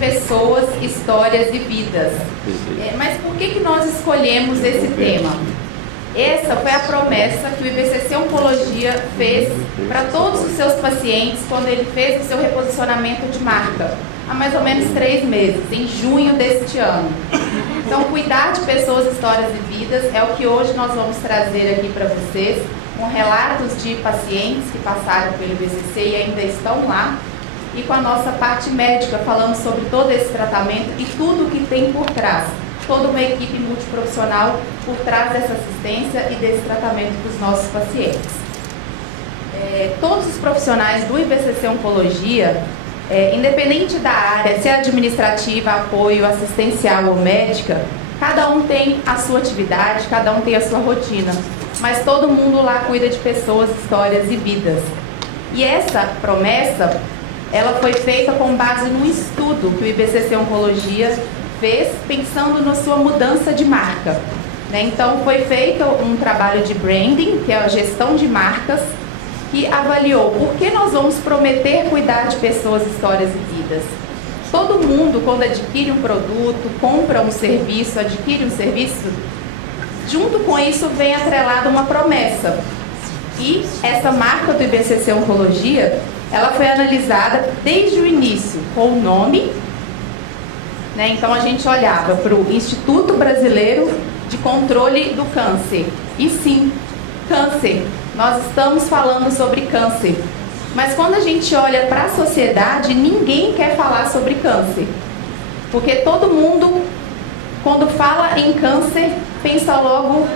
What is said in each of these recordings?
pessoas, histórias e vidas. Mas por que nós escolhemos esse tema? Essa foi a promessa que o IBCC Oncologia fez para todos os seus pacientes quando ele fez o seu reposicionamento de marca, há mais ou menos 3 meses, em junho deste ano. Então, cuidar de pessoas, histórias e vidas é o que hoje nós vamos trazer aqui para vocês, com relatos de pacientes que passaram pelo IBCC e ainda estão lá, e com a nossa parte médica, falando sobre todo esse tratamento e tudo o que tem por trás. Toda uma equipe multiprofissional por trás dessa assistência e desse tratamento para os nossos pacientes. Todos os profissionais do IBCC Oncologia, independente da área, se é administrativa, apoio, assistencial ou médica, cada um tem a sua atividade, cada um tem a sua rotina, mas todo mundo lá cuida de pessoas, histórias e vidas. E essa promessa, ela foi feita com base num estudo que o IBCC Oncologia fez pensando na sua mudança de marca, né? Então foi feito um trabalho de branding, que é a gestão de marcas, que avaliou por que nós vamos prometer cuidar de pessoas, histórias e vidas. Todo mundo, quando adquire um produto, compra um serviço, adquire um serviço, junto com isso vem atrelada uma promessa. E essa marca do IBCC Oncologia, ela foi analisada desde o início com o nome, né? Então a gente olhava para o Instituto Brasileiro de Controle do Câncer. E sim, câncer. Nós estamos falando sobre câncer. Mas quando a gente olha para a sociedade, ninguém quer falar sobre câncer. Porque todo mundo, quando fala em câncer, pensa logo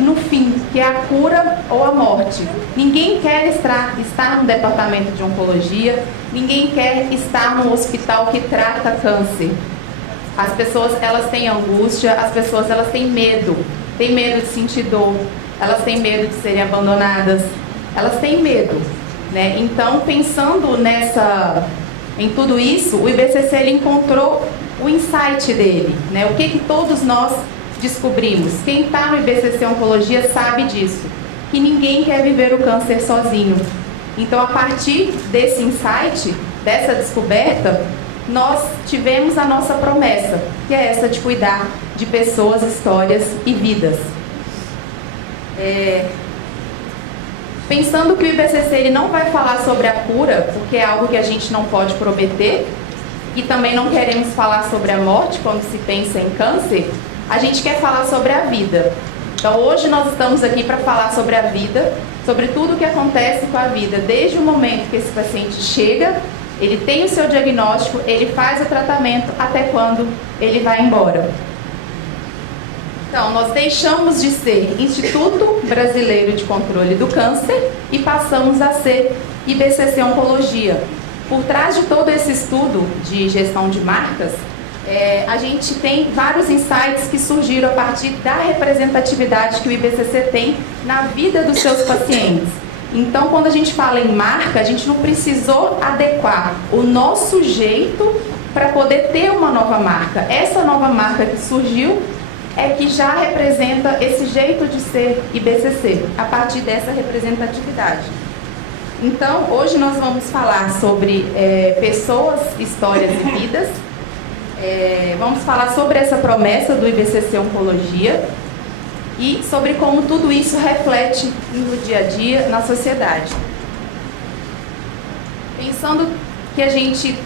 no fim, que é a cura ou a morte. Ninguém quer estar no departamento de oncologia, ninguém quer estar no hospital que trata câncer. As pessoas, elas têm angústia, as pessoas, elas têm medo de sentir dor, elas têm medo de serem abandonadas, elas têm medo, né? Então, pensando em tudo isso, o IBCC ele encontrou o insight dele, né? O que todos nós descobrimos? Quem está no IBCC Oncologia sabe disso, que ninguém quer viver o câncer sozinho. Então, a partir desse insight, dessa descoberta, nós tivemos a nossa promessa, que é essa de cuidar de pessoas, histórias e vidas. Pensando que o IBCC ele não vai falar sobre a cura, porque é algo que a gente não pode prometer, e também não queremos falar sobre a morte quando se pensa em câncer, a gente quer falar sobre a vida. Então hoje nós estamos aqui para falar sobre a vida, sobre tudo o que acontece com a vida, desde o momento que esse paciente chega, ele tem o seu diagnóstico, ele faz o tratamento, até quando ele vai embora. Então, nós deixamos de ser Instituto Brasileiro de Controle do Câncer e passamos a ser IBCC Oncologia. Por trás de todo esse estudo de gestão de marcas, a gente tem vários insights que surgiram a partir da representatividade que o IBCC tem na vida dos seus pacientes. Então, quando a gente fala em marca, a gente não precisou adequar o nosso jeito para poder ter uma nova marca. Essa nova marca que surgiu é que já representa esse jeito de ser IBCC, a partir dessa representatividade. Então, hoje nós vamos falar sobre pessoas, histórias e vidas. Vamos falar sobre essa promessa do IBCC Oncologia e sobre como tudo isso reflete no dia a dia, na sociedade. Pensando que a gente,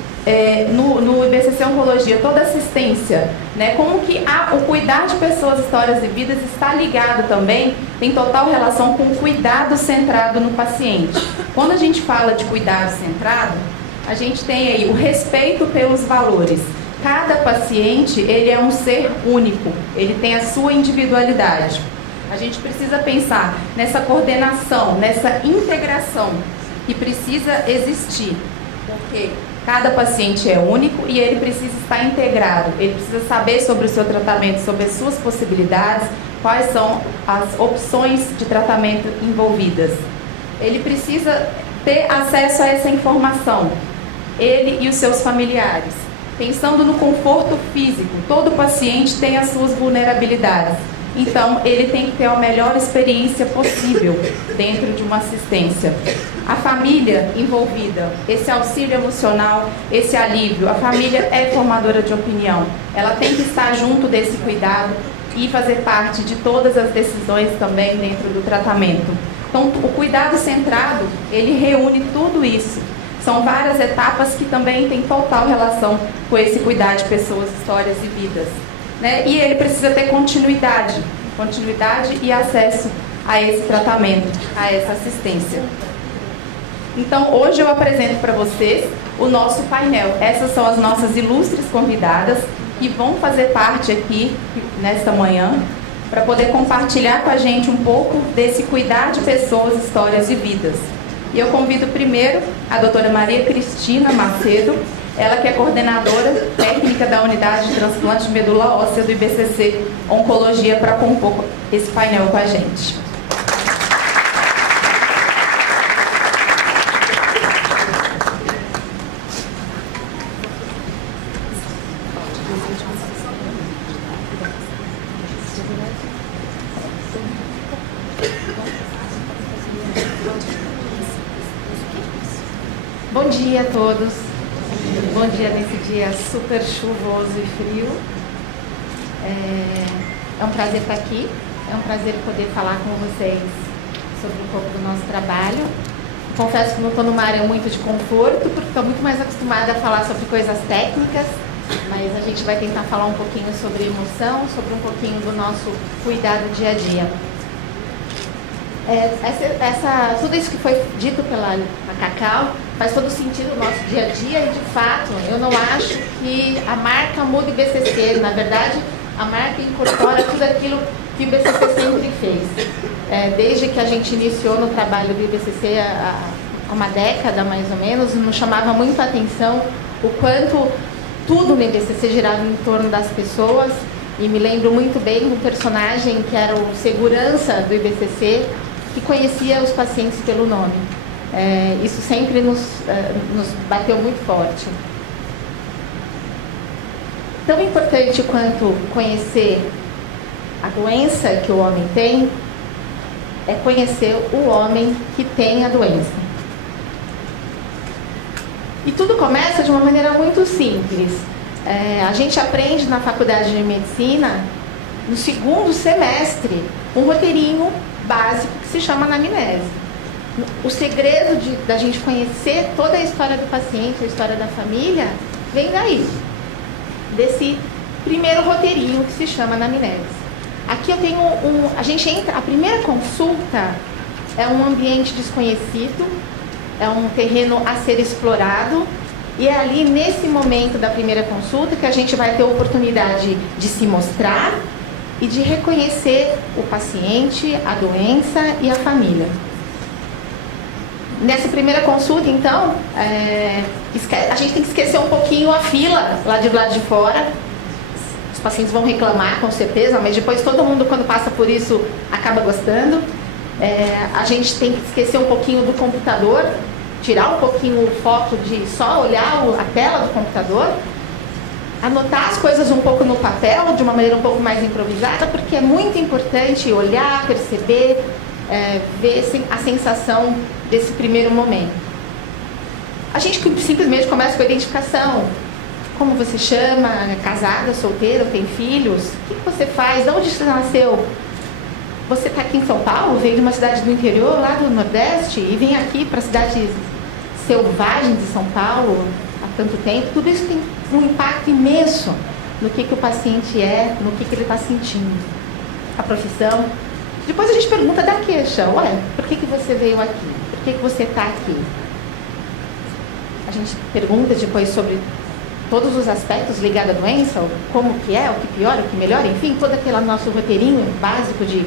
no IBCC Oncologia, toda assistência, né, como que o cuidar de pessoas, histórias e vidas está ligado também, tem total relação com o cuidado centrado no paciente. Quando a gente fala de cuidado centrado, a gente tem aí o respeito pelos valores. Cada paciente, ele é um ser único, ele tem a sua individualidade. A gente precisa pensar nessa coordenação, nessa integração que precisa existir, porque cada paciente é único e ele precisa estar integrado, ele precisa saber sobre o seu tratamento, sobre as suas possibilidades, quais são as opções de tratamento envolvidas. Ele precisa ter acesso a essa informação, ele e os seus familiares. Pensando no conforto físico, todo paciente tem as suas vulnerabilidades. Então, ele tem que ter a melhor experiência possível dentro de uma assistência. A família envolvida, esse auxílio emocional, esse alívio, a família é formadora de opinião. Ela tem que estar junto desse cuidado e fazer parte de todas as decisões também dentro do tratamento. Então, o cuidado centrado, ele reúne tudo isso. São várias etapas que também têm total relação com esse cuidar de pessoas, histórias e vidas, né? E ele precisa ter continuidade e acesso a esse tratamento, a essa assistência. Então, hoje eu apresento para vocês o nosso painel. Essas são as nossas ilustres convidadas que vão fazer parte aqui nesta manhã para poder compartilhar com a gente um pouco desse cuidar de pessoas, histórias e vidas. E eu convido primeiro a doutora Maria Cristina Macedo, ela que é coordenadora técnica da Unidade de Transplante de Medula Óssea do IBCC Oncologia, para compor esse painel com a gente. Bom dia a todos. Bom dia nesse dia super chuvoso e frio. É um prazer estar aqui. É um prazer poder falar com vocês sobre um pouco do nosso trabalho. Confesso que não estou numa área muito de conforto, porque estou muito mais acostumada a falar sobre coisas técnicas, mas a gente vai tentar falar um pouquinho sobre emoção, sobre um pouquinho do nosso cuidado dia a dia. Tudo isso que foi dito pela Cacau faz todo sentido no nosso dia a dia e, de fato, eu não acho que a marca muda o IBCC. Na verdade, a marca incorpora tudo aquilo que o IBCC sempre fez. Desde que a gente iniciou no trabalho do IBCC há uma década, mais ou menos, nos chamava muito a atenção o quanto tudo no IBCC girava em torno das pessoas. E me lembro muito bem do personagem que era o segurança do IBCC, que conhecia os pacientes pelo nome. Isso sempre nos bateu muito forte. Tão importante quanto conhecer a doença que o homem tem, é conhecer o homem que tem a doença. E tudo começa de uma maneira muito simples. A gente aprende na faculdade de medicina, no segundo semestre, um roteirinho básico que se chama anamnese. O segredo da gente conhecer toda a história do paciente, a história da família, vem daí, desse primeiro roteirinho que se chama anamnese. Aqui eu tenho a gente entra, a primeira consulta é um ambiente desconhecido, é um terreno a ser explorado, e é ali nesse momento da primeira consulta que a gente vai ter a oportunidade de se mostrar e de reconhecer o paciente, a doença e a família. Nessa primeira consulta, então, a gente tem que esquecer um pouquinho a fila lá do lado de fora. Os pacientes vão reclamar, com certeza, mas depois todo mundo, quando passa por isso, acaba gostando. A gente tem que esquecer um pouquinho do computador, tirar um pouquinho o foco de só olhar a tela do computador, anotar as coisas um pouco no papel, de uma maneira um pouco mais improvisada, porque é muito importante olhar, perceber, ver a sensação desse primeiro momento. A gente simplesmente começa com a identificação. Como você chama? É casada, solteira, tem filhos? O que você faz? De onde você nasceu? Você está aqui em São Paulo? Veio de uma cidade do interior, lá do Nordeste, e vem aqui para a cidade selvagem de São Paulo há tanto tempo? Tudo isso tem um impacto imenso no que o paciente é, no que ele está sentindo. A profissão. Depois a gente pergunta da queixa. Ué, por que você veio aqui? Por que você está aqui? A gente pergunta depois sobre todos os aspectos ligados à doença, como que é, o que piora, o que melhora, enfim, todo aquele nosso roteirinho básico de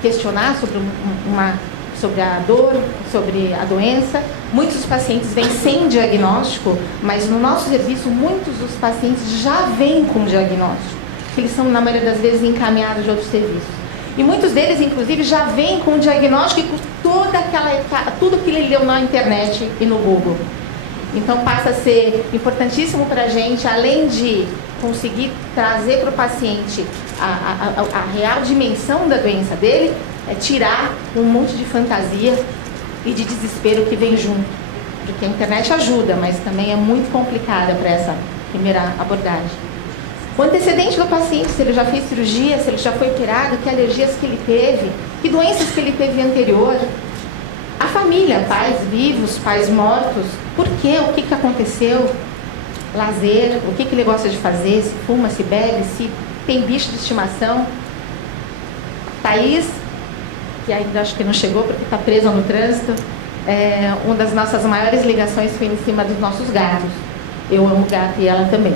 questionar sobre a dor, sobre a doença. Muitos dos pacientes vêm sem diagnóstico, mas no nosso serviço muitos dos pacientes já vêm com diagnóstico, eles são, na maioria das vezes, encaminhados de outros serviços. E muitos deles, inclusive, já vêm com diagnóstico e com toda aquela etapa, tudo que ele leu na internet e no Google. Então passa a ser importantíssimo para a gente, além de conseguir trazer para o paciente a real dimensão da doença dele, é tirar um monte de fantasia e de desespero que vem junto. Porque a internet ajuda, mas também é muito complicada para essa primeira abordagem. O antecedente do paciente, se ele já fez cirurgia, se ele já foi operado, que alergias que ele teve, que doenças que ele teve anterior. A família, pais vivos, pais mortos, por quê? O que aconteceu? Lazer, o que ele gosta de fazer, se fuma, se bebe, se tem bicho de estimação. Thaís, que ainda acho que não chegou porque está presa no trânsito, uma das nossas maiores ligações foi em cima dos nossos gatos. Eu amo gato e ela também.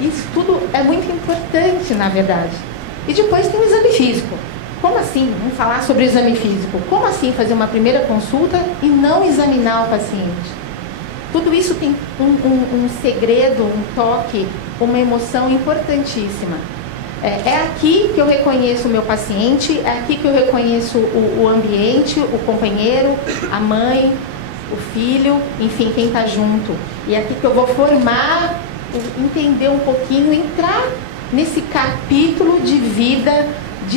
Isso tudo é muito importante, na verdade. E depois tem o exame físico. Como assim? Vamos falar sobre o exame físico. Como assim fazer uma primeira consulta e não examinar o paciente? Tudo isso tem um segredo, um toque, uma emoção importantíssima. É aqui que eu reconheço o meu paciente, é aqui que eu reconheço o ambiente, o companheiro, a mãe, o filho, enfim, quem está junto. E é aqui que eu vou formar, entender um pouquinho, entrar nesse capítulo de vida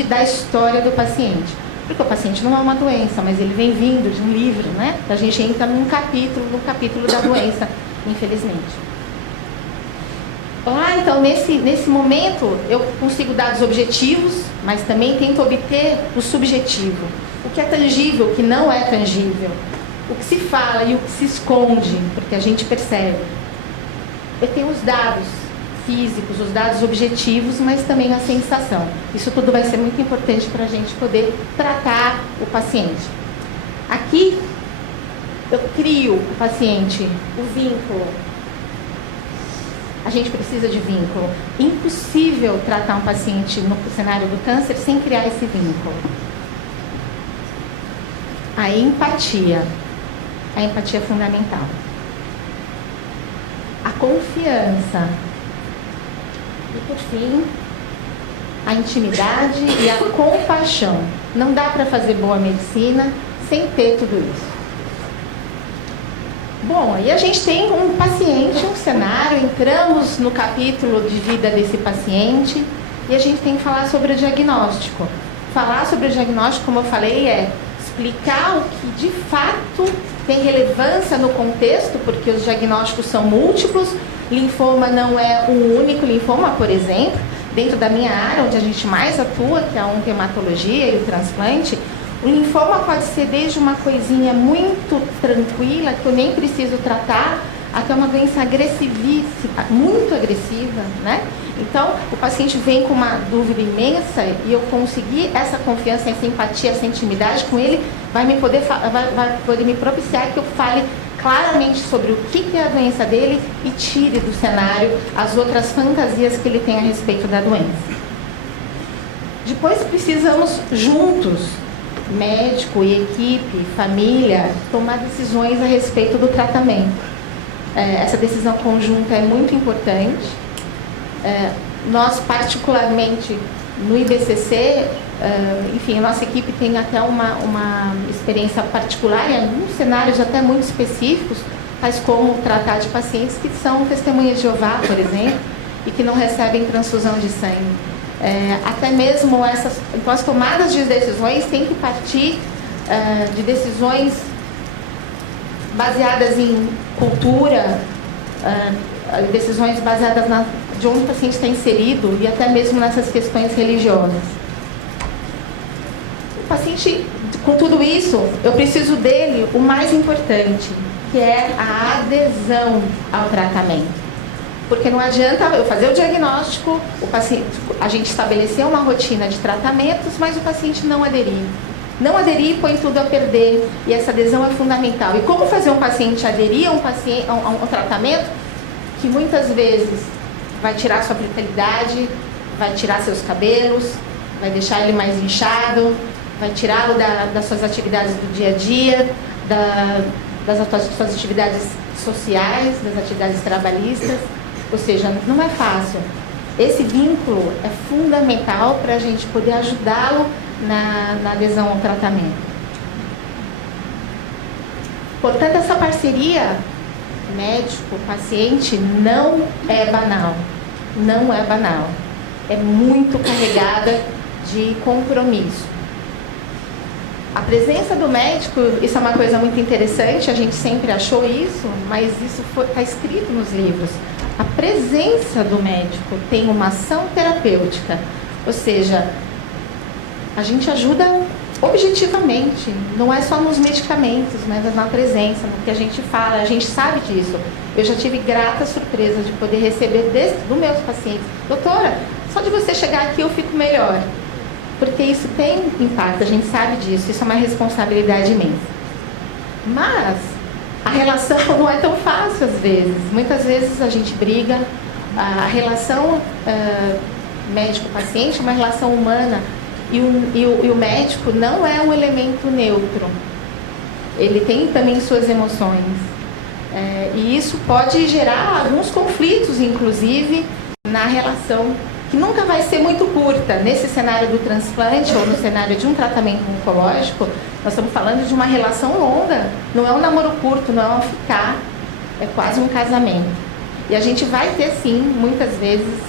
da história do paciente. Porque o paciente não é uma doença, mas ele vem vindo de um livro, né? A gente entra no capítulo da doença, infelizmente. Então, nesse momento, eu consigo dar os objetivos, mas também tento obter o subjetivo. O que é tangível, o que não é tangível. O que se fala e o que se esconde, porque a gente percebe. Eu tenho os dados físicos, os dados objetivos, mas também a sensação. Isso tudo vai ser muito importante para a gente poder tratar o paciente. Aqui, eu crio o paciente, o vínculo. A gente precisa de vínculo. Impossível tratar um paciente no cenário do câncer sem criar esse vínculo. A empatia. A empatia é fundamental. A confiança. E, por fim, a intimidade e a compaixão. Não dá para fazer boa medicina sem ter tudo isso. Bom, aí a gente tem um paciente, um cenário, entramos no capítulo de vida desse paciente e a gente tem que falar sobre o diagnóstico. Falar sobre o diagnóstico, como eu falei, é explicar o que de fato tem relevância no contexto, porque os diagnósticos são múltiplos. Linfoma não é um único linfoma, por exemplo. Dentro da minha área, onde a gente mais atua, que é a oncohematologia e o transplante, o linfoma pode ser desde uma coisinha muito tranquila, que eu nem preciso tratar, até uma doença agressivíssima, muito agressiva, né? Então, o paciente vem com uma dúvida imensa e eu conseguir essa confiança, essa empatia, essa intimidade com ele, vai poder me propiciar que eu fale claramente sobre o que é a doença dele e tire do cenário as outras fantasias que ele tem a respeito da doença. Depois precisamos juntos, médico e equipe, família, tomar decisões a respeito do tratamento. Essa decisão conjunta é muito importante. Nós, particularmente no IBCC, enfim, a nossa equipe tem até uma experiência particular em alguns cenários até muito específicos, tais como tratar de pacientes que são testemunhas de Jeová, por exemplo, e que não recebem transfusão de sangue. Até mesmo então as tomadas de decisões têm que partir de decisões baseadas em cultura, decisões baseadas de onde o paciente está inserido e até mesmo nessas questões religiosas. O paciente, com tudo isso, eu preciso dele o mais importante, que é a adesão ao tratamento. Porque não adianta eu fazer o diagnóstico, a gente estabelecer uma rotina de tratamentos, mas o paciente não aderir. Não aderir põe tudo a perder, e essa adesão é fundamental. E como fazer um paciente aderir a um tratamento que muitas vezes vai tirar sua vitalidade, vai tirar seus cabelos, vai deixar ele mais inchado, vai tirá-lo das suas atividades do dia a dia, das suas atividades sociais, das atividades trabalhistas. Ou seja, não é fácil. Esse vínculo é fundamental para a gente poder ajudá-lo na adesão ao tratamento. Portanto, essa parceria médico-paciente não é banal. Não é banal. É muito carregada de compromisso. A presença do médico, isso é uma coisa muito interessante, a gente sempre achou isso, mas isso está escrito nos livros. A presença do médico tem uma ação terapêutica, ou seja, a gente ajuda objetivamente, não é só nos medicamentos, mas na presença, no que a gente fala, a gente sabe disso. Eu já tive grata surpresa de poder receber dos meus pacientes: doutora, só de você chegar aqui eu fico melhor. Porque isso tem impacto, a gente sabe disso, isso é uma responsabilidade imensa. Mas a relação não é tão fácil às vezes. Muitas vezes a gente briga, a relação médico-paciente é uma relação humana e o médico não é um elemento neutro. Ele tem também suas emoções. E isso pode gerar alguns conflitos, inclusive, na relação, que nunca vai ser muito curta. Nesse cenário do transplante ou no cenário de um tratamento oncológico, nós estamos falando de uma relação longa. Não é um namoro curto, não é um ficar, é quase um casamento. E a gente vai ter, sim, muitas vezes,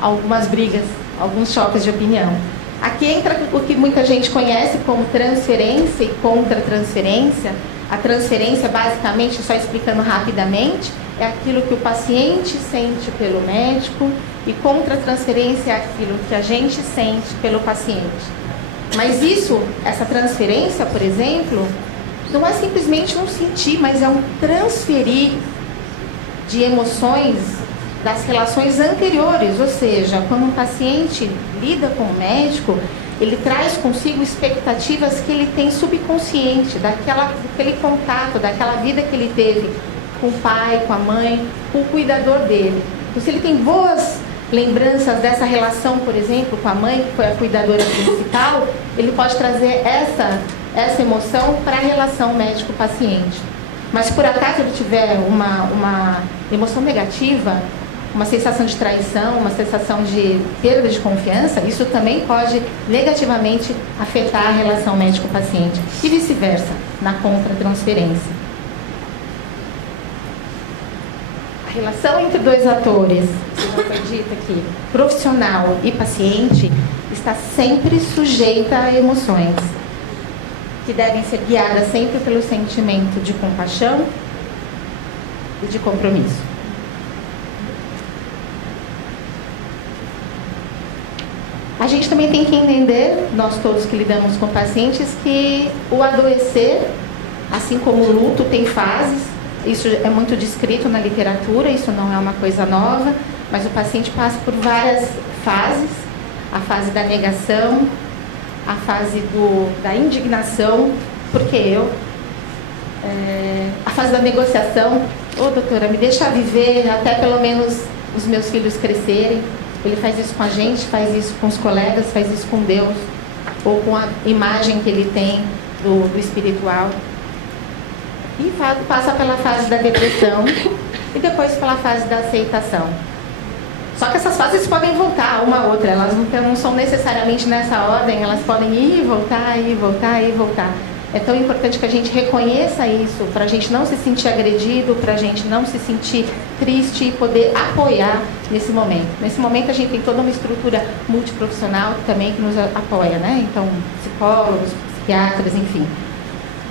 algumas brigas, alguns choques de opinião. Aqui entra o que muita gente conhece como transferência e contra-transferência. A transferência, basicamente, só explicando rapidamente, é aquilo que o paciente sente pelo médico, e contra-transferência é aquilo que a gente sente pelo paciente. Mas essa transferência, por exemplo, não é simplesmente um sentir, mas é um transferir de emoções das relações anteriores. Ou seja, quando um paciente lida com o médico, ele traz consigo expectativas que ele tem subconsciente, daquele contato, daquela vida que ele teve com o pai, com a mãe, com o cuidador dele. Então, se ele tem boas lembranças dessa relação, por exemplo, com a mãe, que foi a cuidadora principal, ele pode trazer essa emoção para a relação médico-paciente. Mas, por acaso, ele tiver uma emoção negativa, uma sensação de traição, uma sensação de perda de confiança, isso também pode negativamente afetar a relação médico-paciente. E vice-versa, na contra-transferência. A relação entre dois atores, isso já foi dito aqui, profissional e paciente, está sempre sujeita a emoções, que devem ser guiadas sempre pelo sentimento de compaixão e de compromisso. A gente também tem que entender, nós todos que lidamos com pacientes, que o adoecer, assim como o luto, tem fases. Isso é muito descrito na literatura, isso não é uma coisa nova, mas o paciente passa por várias fases: a fase da negação, a fase da indignação, porque a fase da negociação: ô doutora, me deixa viver até pelo menos os meus filhos crescerem. Ele faz isso com a gente, faz isso com os colegas, faz isso com Deus, ou com a imagem que ele tem do espiritual. E passa pela fase da depressão e depois pela fase da aceitação. Só que essas fases podem voltar uma a outra, elas não são necessariamente nessa ordem, elas podem ir e voltar, ir e voltar, ir e voltar. É tão importante que a gente reconheça isso, para a gente não se sentir agredido, para a gente não se sentir triste e poder apoiar nesse momento. Nesse momento a gente tem toda uma estrutura multiprofissional também que nos apoia, né? Então, psicólogos, psiquiatras, enfim.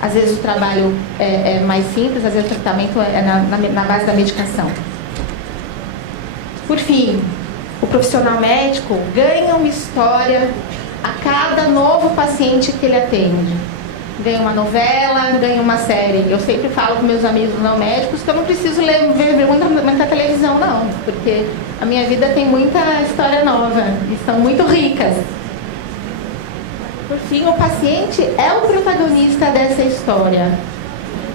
Às vezes o trabalho é mais simples, às vezes o tratamento é na base da medicação. Por fim, o profissional médico ganha uma história a cada novo paciente que ele atende. Ganha uma novela, ganha uma série. Eu sempre falo com meus amigos não médicos que eu não preciso ver muita televisão, não, porque a minha vida tem muita história nova e são muito ricas. Por fim, o paciente é o protagonista dessa história.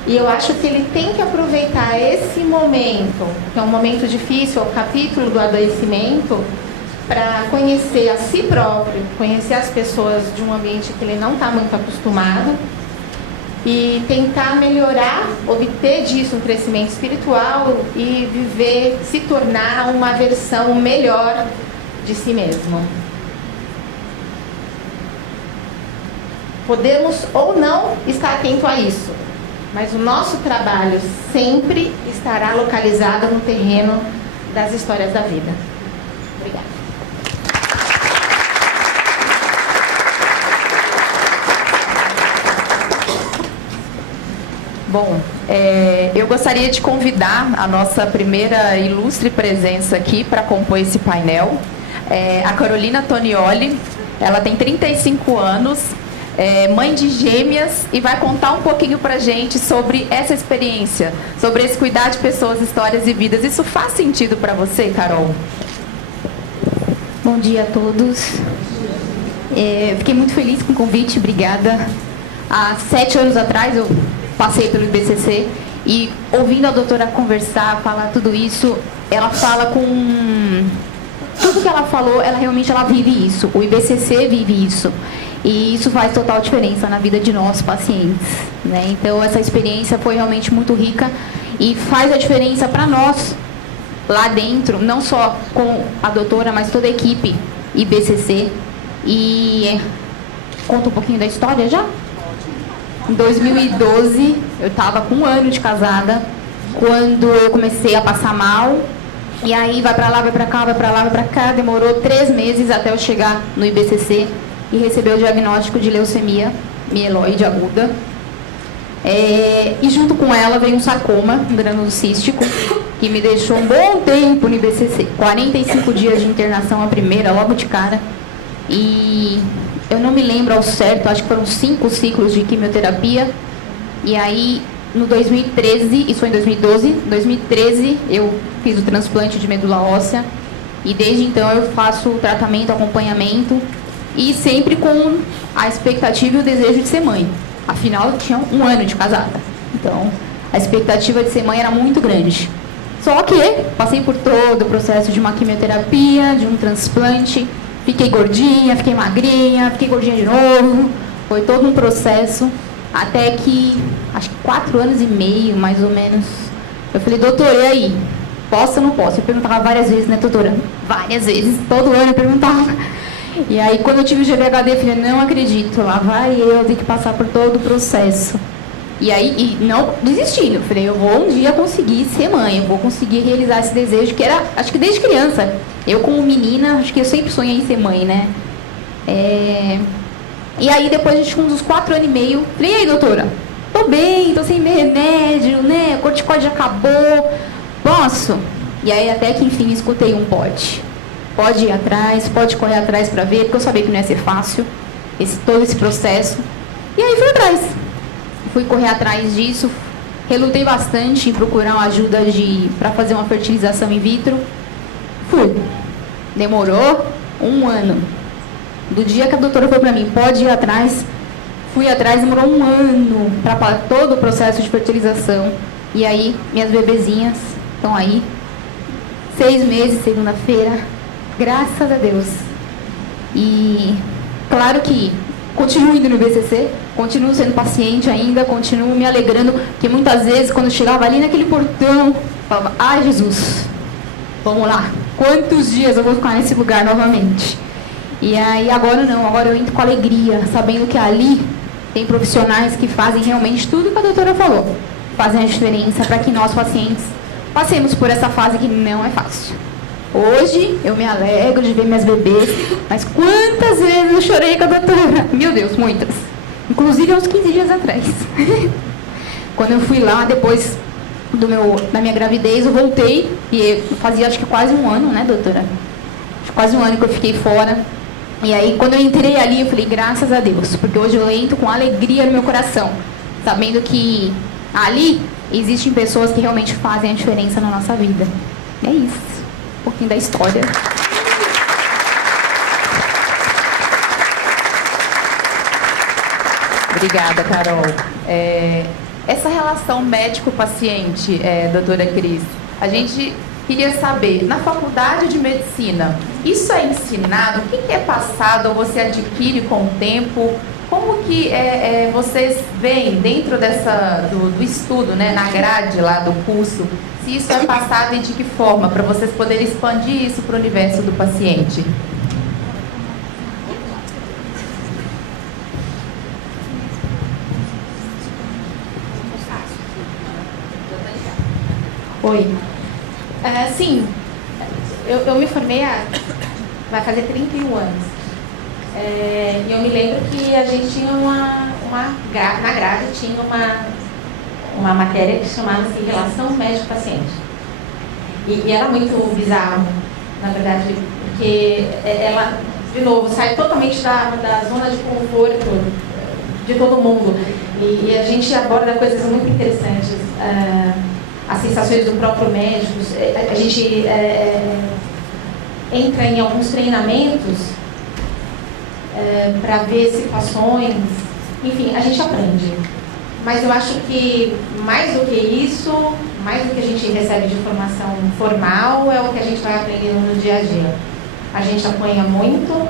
E eu acho que ele tem que aproveitar esse momento, que é um momento difícil, o capítulo do adoecimento, para conhecer a si próprio, conhecer as pessoas de um ambiente que ele não está muito acostumado e tentar melhorar, obter disso um crescimento espiritual e viver, se tornar uma versão melhor de si mesmo. Podemos ou não estar atento a isso, mas o nosso trabalho sempre estará localizado no terreno das histórias da vida. Obrigada. Bom, eu gostaria de convidar a nossa primeira ilustre presença aqui para compor esse painel, a Carolina Tonioli. Ela tem 35 anos, mãe de gêmeas, e vai contar um pouquinho para a gente sobre essa experiência, sobre esse cuidar de pessoas, histórias e vidas. Isso faz sentido para você, Carol? Bom dia a todos. Fiquei muito feliz com o convite, obrigada. Há 7 anos atrás eu passei pelo IBCC e, ouvindo a doutora conversar, falar tudo isso, ela fala com... Tudo que ela falou, ela realmente vive isso. O IBCC vive isso. E isso faz total diferença na vida de nós, pacientes, né? Então, essa experiência foi realmente muito rica e faz a diferença para nós, lá dentro, não só com a doutora, mas toda a equipe IBCC. E conta um pouquinho da história já? Em 2012, eu estava com 1 ano de casada, quando eu comecei a passar mal. E aí vai pra lá, vai pra cá, vai pra lá, vai pra cá. Demorou 3 meses até eu chegar no IBCC e receber o diagnóstico de leucemia mieloide aguda. E junto com ela veio um sarcoma, um granulo cístico, que me deixou um bom tempo no IBCC. 45 dias de internação, a primeira, logo de cara. E eu não me lembro ao certo, acho que foram 5 ciclos de quimioterapia. E aí, no 2013, isso foi em 2012, 2013 eu fiz o transplante de medula óssea. E desde então eu faço tratamento, acompanhamento, e sempre com a expectativa e o desejo de ser mãe. Afinal, eu tinha 1 ano de casada. Então, a expectativa de ser mãe era muito grande. Só que passei por todo o processo de uma quimioterapia, de um transplante. Fiquei gordinha, fiquei magrinha, fiquei gordinha de novo. Foi todo um processo. Até que, acho que 4 anos e meio, mais ou menos, eu falei, doutora, e aí? Posso ou não posso? Eu perguntava várias vezes, né, doutora? Várias vezes. Todo ano eu perguntava. E aí, quando eu tive o GVHD, eu falei, não acredito, lá vai eu ter que passar por todo o processo. E aí, não desistindo, eu falei, eu vou um dia conseguir ser mãe, eu vou conseguir realizar esse desejo, que era, acho que desde criança. Eu, como menina, acho que eu sempre sonhei em ser mãe, né? E aí, depois de uns 4 anos e meio, falei, e aí, doutora? Tô bem, tô sem remédio, né? O corticóide já acabou, posso? E aí, até que, enfim, escutei um pode ir atrás, pode correr atrás para ver, porque eu sabia que não ia ser fácil, todo esse processo. E aí fui atrás. Fui correr atrás disso, relutei bastante em procurar uma ajuda para fazer uma fertilização in vitro. Fui. Demorou 1 ano. Do dia que a doutora falou para mim, pode ir atrás, fui atrás, demorou 1 ano para todo o processo de fertilização. E aí, minhas bebezinhas estão aí. 6 meses, segunda-feira. Graças a Deus. E claro que continuo indo no IBCC, continuo sendo paciente ainda, continuo me alegrando, porque muitas vezes quando eu chegava ali naquele portão, falava, ai Jesus, vamos lá, quantos dias eu vou ficar nesse lugar novamente? E aí agora não, agora eu entro com alegria, sabendo que ali tem profissionais que fazem realmente tudo que a doutora falou, fazem a diferença para que nós pacientes passemos por essa fase que não é fácil. Hoje eu me alegro de ver minhas bebês, mas quantas vezes eu chorei com a doutora? Meu Deus, muitas. Inclusive uns 15 dias atrás. Quando eu fui lá, depois da minha gravidez, eu voltei, e fazia acho que quase 1 ano, né, doutora? Acho que quase 1 ano que eu fiquei fora. E aí, quando eu entrei ali, eu falei, graças a Deus, porque hoje eu entro com alegria no meu coração, sabendo que ali existem pessoas que realmente fazem a diferença na nossa vida. É isso. Um pouquinho da história. Obrigada, Carol. Essa relação médico-paciente, doutora Cris, a gente queria saber, na faculdade de medicina, isso é ensinado? O que é passado ou você adquire com o tempo? Como que vocês veem dentro do estudo, né, na grade lá do curso, se isso é passado e de que forma, para vocês poderem expandir isso para o universo do paciente? Oi. Sim, eu me formei vai fazer 31 anos. E eu me lembro que a gente tinha na grade tinha uma matéria que chamava-se Relação Médico-Paciente. E era muito bizarro, na verdade, porque ela, de novo, sai totalmente da zona de conforto de todo mundo. E a gente aborda coisas muito interessantes, as sensações do próprio médico. A gente entra em alguns treinamentos para ver situações, enfim, a gente aprende. Mas eu acho que mais do que isso, mais do que a gente recebe de formação formal, é o que a gente vai aprendendo no dia a dia. A gente apanha muito,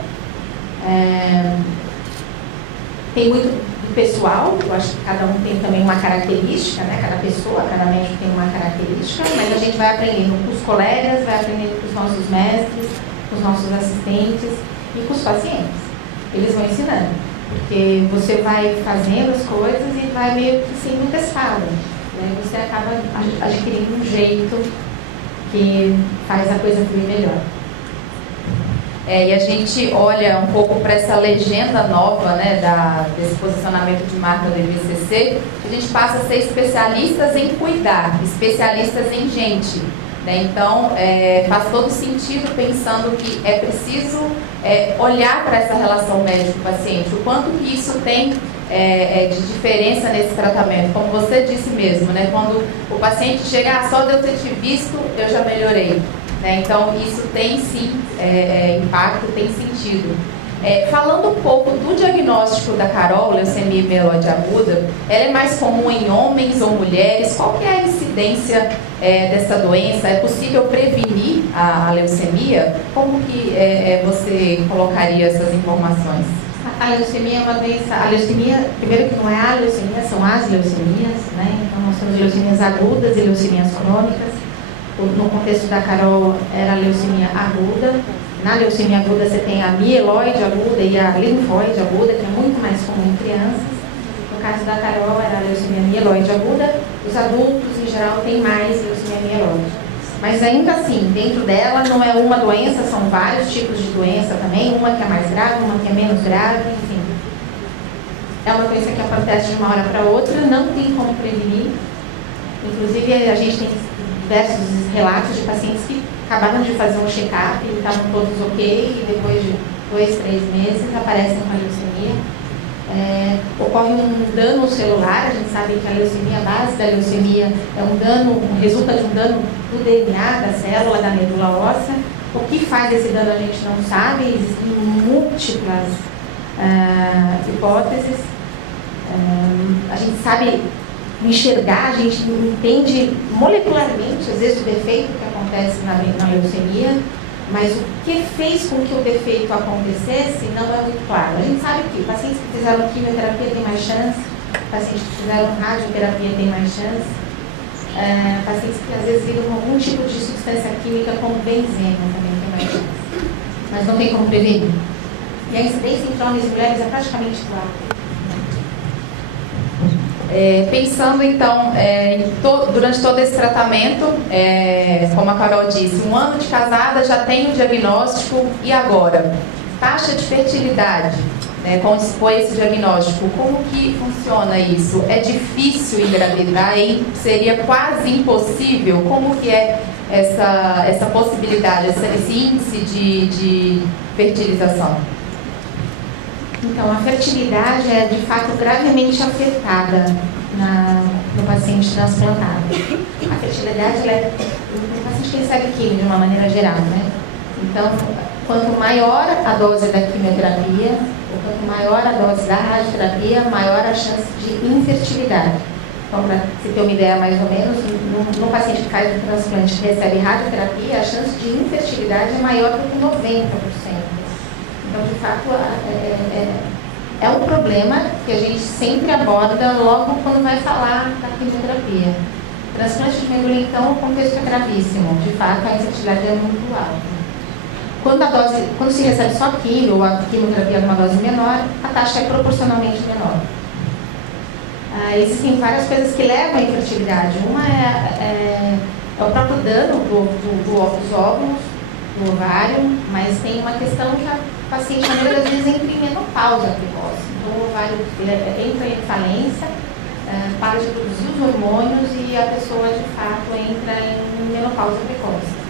tem muito do pessoal, eu acho que cada um tem também uma característica, né? Cada pessoa, cada médico tem uma característica, mas a gente vai aprendendo com os colegas, vai aprendendo com os nossos mestres, com os nossos assistentes e com os pacientes. Eles vão ensinando, porque você vai fazendo as coisas e vai meio que sendo testado. E aí você acaba adquirindo um jeito que faz a coisa fluir melhor. E a gente olha um pouco para essa legenda nova, né, desse posicionamento de marca do IBCC, a gente passa a ser especialistas em cuidar, especialistas em gente. Né? Então, faz todo sentido pensando que é preciso olhar para essa relação médico-paciente, o quanto que isso tem de diferença nesse tratamento. Como você disse mesmo, né? Quando o paciente chega, só de eu ter te visto, eu já melhorei. Né? Então, isso tem sim impacto, tem sentido. Falando um pouco do diagnóstico da Carol, leucemia mieloide aguda, ela é mais comum em homens ou mulheres? Qual que é a incidência dessa doença? É possível prevenir a leucemia? Como que você colocaria essas informações? A leucemia é uma doença, a leucemia, primeiro que não é a leucemia, são as leucemias, né? Então nós temos leucemias agudas e leucemias crônicas. No contexto da Carol, era a leucemia aguda. Na leucemia aguda você tem a mieloide aguda e a linfóide aguda, que é muito mais comum em crianças. No caso da Carol, era a leucemia mieloide aguda. Os adultos, em geral, têm mais leucemia mieloide. Mas ainda assim, dentro dela não é uma doença, são vários tipos de doença também. Uma que é mais grave, uma que é menos grave, enfim. É uma doença que acontece de uma hora para outra, não tem como prevenir. Inclusive, a gente tem diversos relatos de pacientes que acabaram de fazer um check-up e estavam todos ok, e depois de 2-3 meses aparecem com a leucemia. Ocorre um dano celular, a gente sabe que a leucemia, a base da leucemia é um dano, resulta de um dano do DNA, da célula, da medula óssea. O que faz esse dano a gente não sabe, existem múltiplas hipóteses. A gente sabe enxergar, a gente entende molecularmente, às vezes, o defeito que acontece na leucemia, mas o que fez com que o defeito acontecesse não é muito claro. A gente sabe que pacientes que fizeram quimioterapia têm mais chance, pacientes que fizeram radioterapia têm mais chance, pacientes que às vezes viram algum tipo de substância química como benzeno também têm mais chance. Mas não tem como prevenir. E a incidência entre homens e mulheres é praticamente igual. Pensando então durante todo esse tratamento, como a Carol disse, 1 ano de casada já tem o diagnóstico, e agora? Taxa de fertilidade, quando se põe esse diagnóstico, como que funciona isso? É difícil engravidar e seria quase impossível? Como que é essa possibilidade, esse índice de fertilização? Então, a fertilidade é, de fato, gravemente afetada no paciente transplantado. A fertilidade, o paciente recebe quimio de uma maneira geral, né? Então, quanto maior a dose da quimioterapia, ou quanto maior a dose da radioterapia, maior a chance de infertilidade. Então, para você ter uma ideia mais ou menos, no paciente que faz o transplante e recebe radioterapia, a chance de infertilidade é maior do que 90%. Então, de fato, é um problema que a gente sempre aborda logo quando vai falar da quimioterapia. Transplante de medula, então, o contexto é gravíssimo. De fato, a infertilidade é muito alta. Quando se recebe só quimio ou a quimioterapia numa dose menor, a taxa é proporcionalmente menor. Existem várias coisas que levam à infertilidade. Uma é o próprio dano dos óvulos, do ovário, mas tem uma questão que a paciente, na maioria das vezes, entra em menopausa precoce. Então, o ovário entra em falência, para de produzir os hormônios e a pessoa de fato entra em menopausa precoce.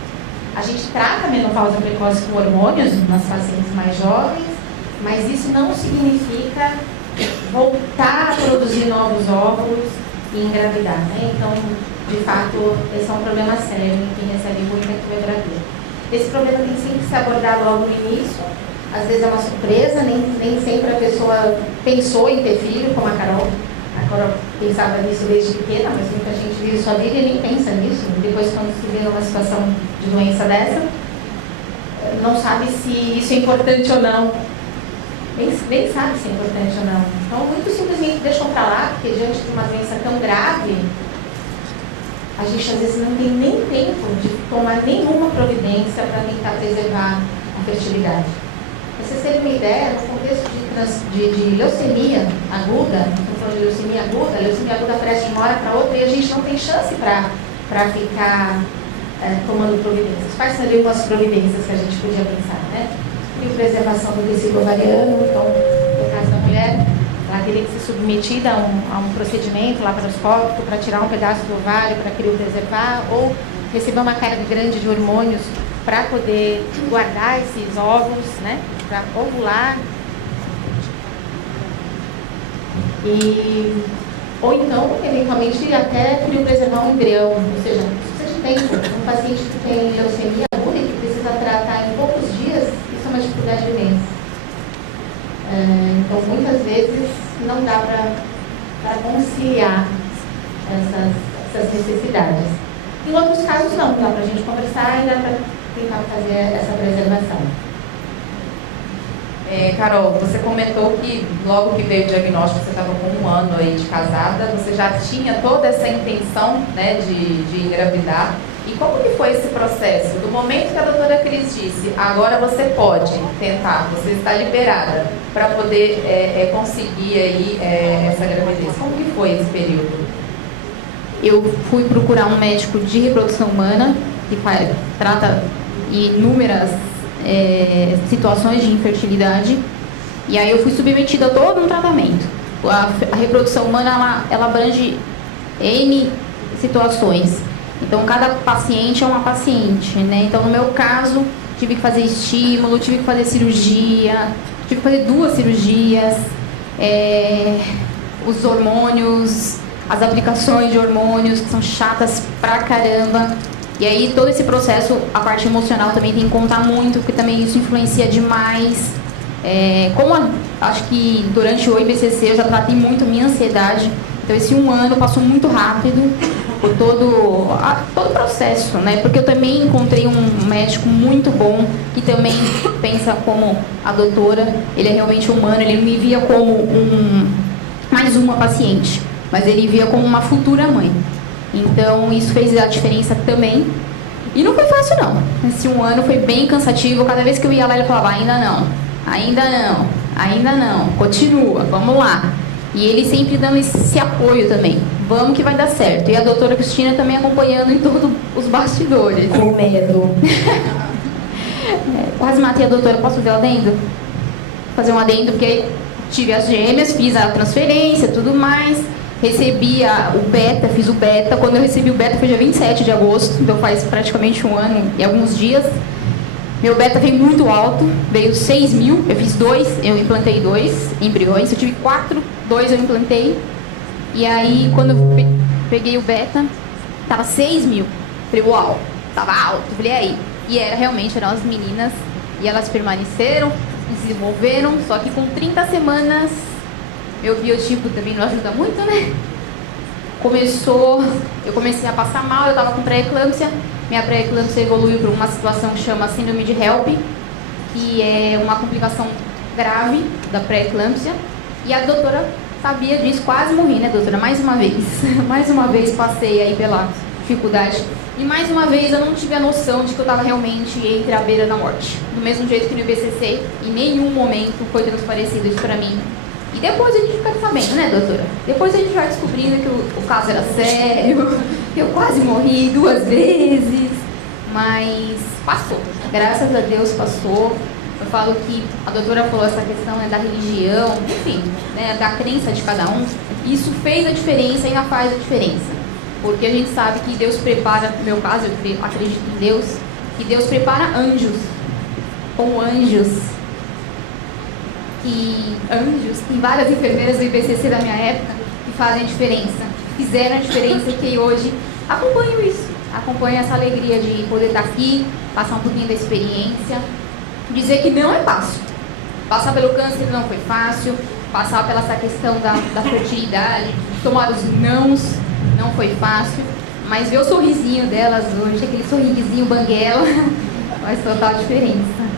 A gente trata a menopausa precoce com hormônios nas pacientes mais jovens, mas isso não significa voltar a produzir novos óvulos e engravidar, né? Então, de fato, esse é um problema sério em quem recebe muita quimioterapia. Esse problema tem sempre que ser abordado logo no início. Às vezes é uma surpresa, nem sempre a pessoa pensou em ter filho, como a Carol. A Carol pensava nisso desde pequena, mas muita gente vive sua vida e nem pensa nisso. Depois, quando se vê numa situação de doença dessa, não sabe se isso é importante ou não. Nem sabe se é importante ou não. Então, muito simplesmente deixam para lá, porque diante de uma doença tão grave, a gente às vezes não tem nem tempo de tomar nenhuma providência para tentar preservar a fertilidade. Para vocês terem uma ideia, no contexto de leucemia aguda, estamos falando de leucemia aguda aparece de uma hora para outra e a gente não tem chance para ficar tomando providências. Quais seriam as providências que a gente podia pensar, né? Criopreservação do tecido ovariano, então, no caso da mulher, ela teria que ser submetida a um procedimento laparoscópico para tirar um pedaço do ovário para criopreservar, ou receber uma carga grande de hormônios para poder guardar esses óvulos, né, para ovular. Ou então, eventualmente, até criopreservar um embrião, ou seja, precisa de tempo. Um paciente que tem leucemia aguda e que precisa tratar em poucos dias, isso é uma dificuldade imensa. Então, muitas vezes, não dá para conciliar essas necessidades. Em outros casos, não. Dá para a gente conversar e dá para tentar fazer essa preservação. Carol, você comentou que logo que veio o diagnóstico, você estava com 1 ano aí de casada, você já tinha toda essa intenção, né, de engravidar. E como que foi esse processo? Do momento que a doutora Cris disse, agora você pode tentar, você está liberada para poder conseguir aí essa gravidez. Como que foi esse período? Eu fui procurar um médico de reprodução humana que trata inúmeras situações de infertilidade, e aí eu fui submetida a todo um tratamento. A reprodução humana ela abrange N situações. Então, cada paciente é uma paciente, né? Então, no meu caso, tive que fazer estímulo, tive que fazer cirurgia, tive que fazer 2 cirurgias, os hormônios, as aplicações de hormônios, que são chatas pra caramba. E aí, todo esse processo, a parte emocional também tem que contar muito, porque também isso influencia demais. Acho que durante o IBCC eu já tratei muito a minha ansiedade. Então, esse 1 ano passou muito rápido por todo o processo, né? Porque eu também encontrei um médico muito bom, que também pensa como a doutora. Ele é realmente humano, ele não me via como mais uma paciente, mas ele via como uma futura mãe. Então, isso fez a diferença também. E não foi fácil, não. Esse 1 ano foi bem cansativo. Cada vez que eu ia lá, ele falava, ainda não, ainda não, ainda não, continua, vamos lá. E ele sempre dando esse apoio também. Vamos que vai dar certo. E a doutora Cristina também acompanhando em todos os bastidores. Com medo. Quase matei a doutora. Posso fazer um adendo? Fazer um adendo, porque tive as gêmeas, fiz a transferência, tudo mais. Recebi o beta, fiz o beta. Quando eu recebi o beta foi dia 27 de agosto. Então faz praticamente 1 ano e alguns dias. Meu beta veio muito alto, veio 6.000, eu fiz 2, eu implantei 2 embriões, eu tive 2 eu implantei. E aí, quando eu peguei o beta, tava 6.000. Falei, uau, tava alto, falei, aí. E eram as meninas, e elas permaneceram, desenvolveram, só que com 30 semanas, meu biotipo também não ajuda muito, né? Eu comecei a passar mal, eu tava com pré-eclâmpsia. Minha pré-eclâmpsia evoluiu para uma situação que chama síndrome de HELP, que é uma complicação grave da pré-eclâmpsia. E a doutora sabia disso, quase morri, né, doutora? Mais uma vez. Mais uma vez passei aí pela dificuldade. E mais uma vez eu não tive a noção de que eu estava realmente entre a beira da morte. Do mesmo jeito que no IBCC, em nenhum momento foi transparecido isso para mim. E depois a gente fica sabendo, né, doutora? Depois a gente vai descobrindo que o caso era sério, que eu quase morri 2 vezes, mas passou. Graças a Deus passou. Eu falo que a doutora falou essa questão da religião, enfim, né, da crença de cada um. Isso fez a diferença e ainda faz a diferença. Porque a gente sabe que Deus prepara, no meu caso, eu acredito em Deus, que Deus prepara anjos, ou anjos. E anjos, tem várias enfermeiras do IBCC da minha época que fazem a diferença, fizeram a diferença e que hoje acompanho isso. Acompanho essa alegria de poder estar aqui, passar um pouquinho da experiência, dizer que não é fácil. Passar pelo câncer não foi fácil, passar pela essa questão da fertilidade, tomar os nãos, não foi fácil, mas ver o sorrisinho delas hoje, aquele sorrisinho banguela, faz total diferença.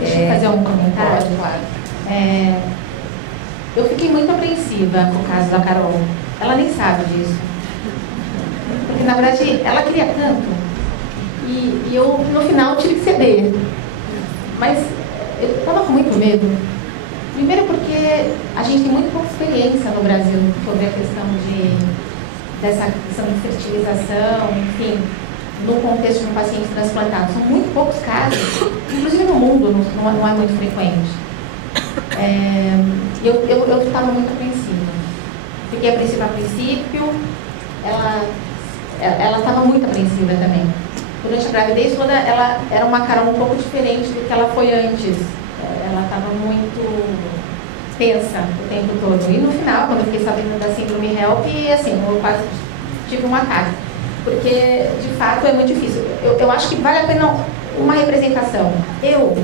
Deixa eu fazer um comentário. Claro. Eu fiquei muito apreensiva com o caso da Carol. Ela nem sabe disso. Porque, na verdade, ela queria tanto. E eu, no final, tive que ceder. Mas eu estava com muito medo. Primeiro porque a gente tem muito pouca experiência no Brasil sobre a questão dessa questão de fertilização, enfim, no contexto de um paciente transplantado. São muito poucos casos. Inclusive no mundo não é muito frequente. Eu estava muito apreensiva. Fiquei apreensiva a princípio, ela estava muito apreensiva também. Durante a gravidez toda, ela era uma Carol um pouco diferente do que ela foi antes. Ela estava muito tensa o tempo todo. E no final, quando eu fiquei sabendo da síndrome HELP, assim, eu quase tive um ataque. Porque, de fato, é muito difícil. Eu acho que vale a pena uma representação. Eu,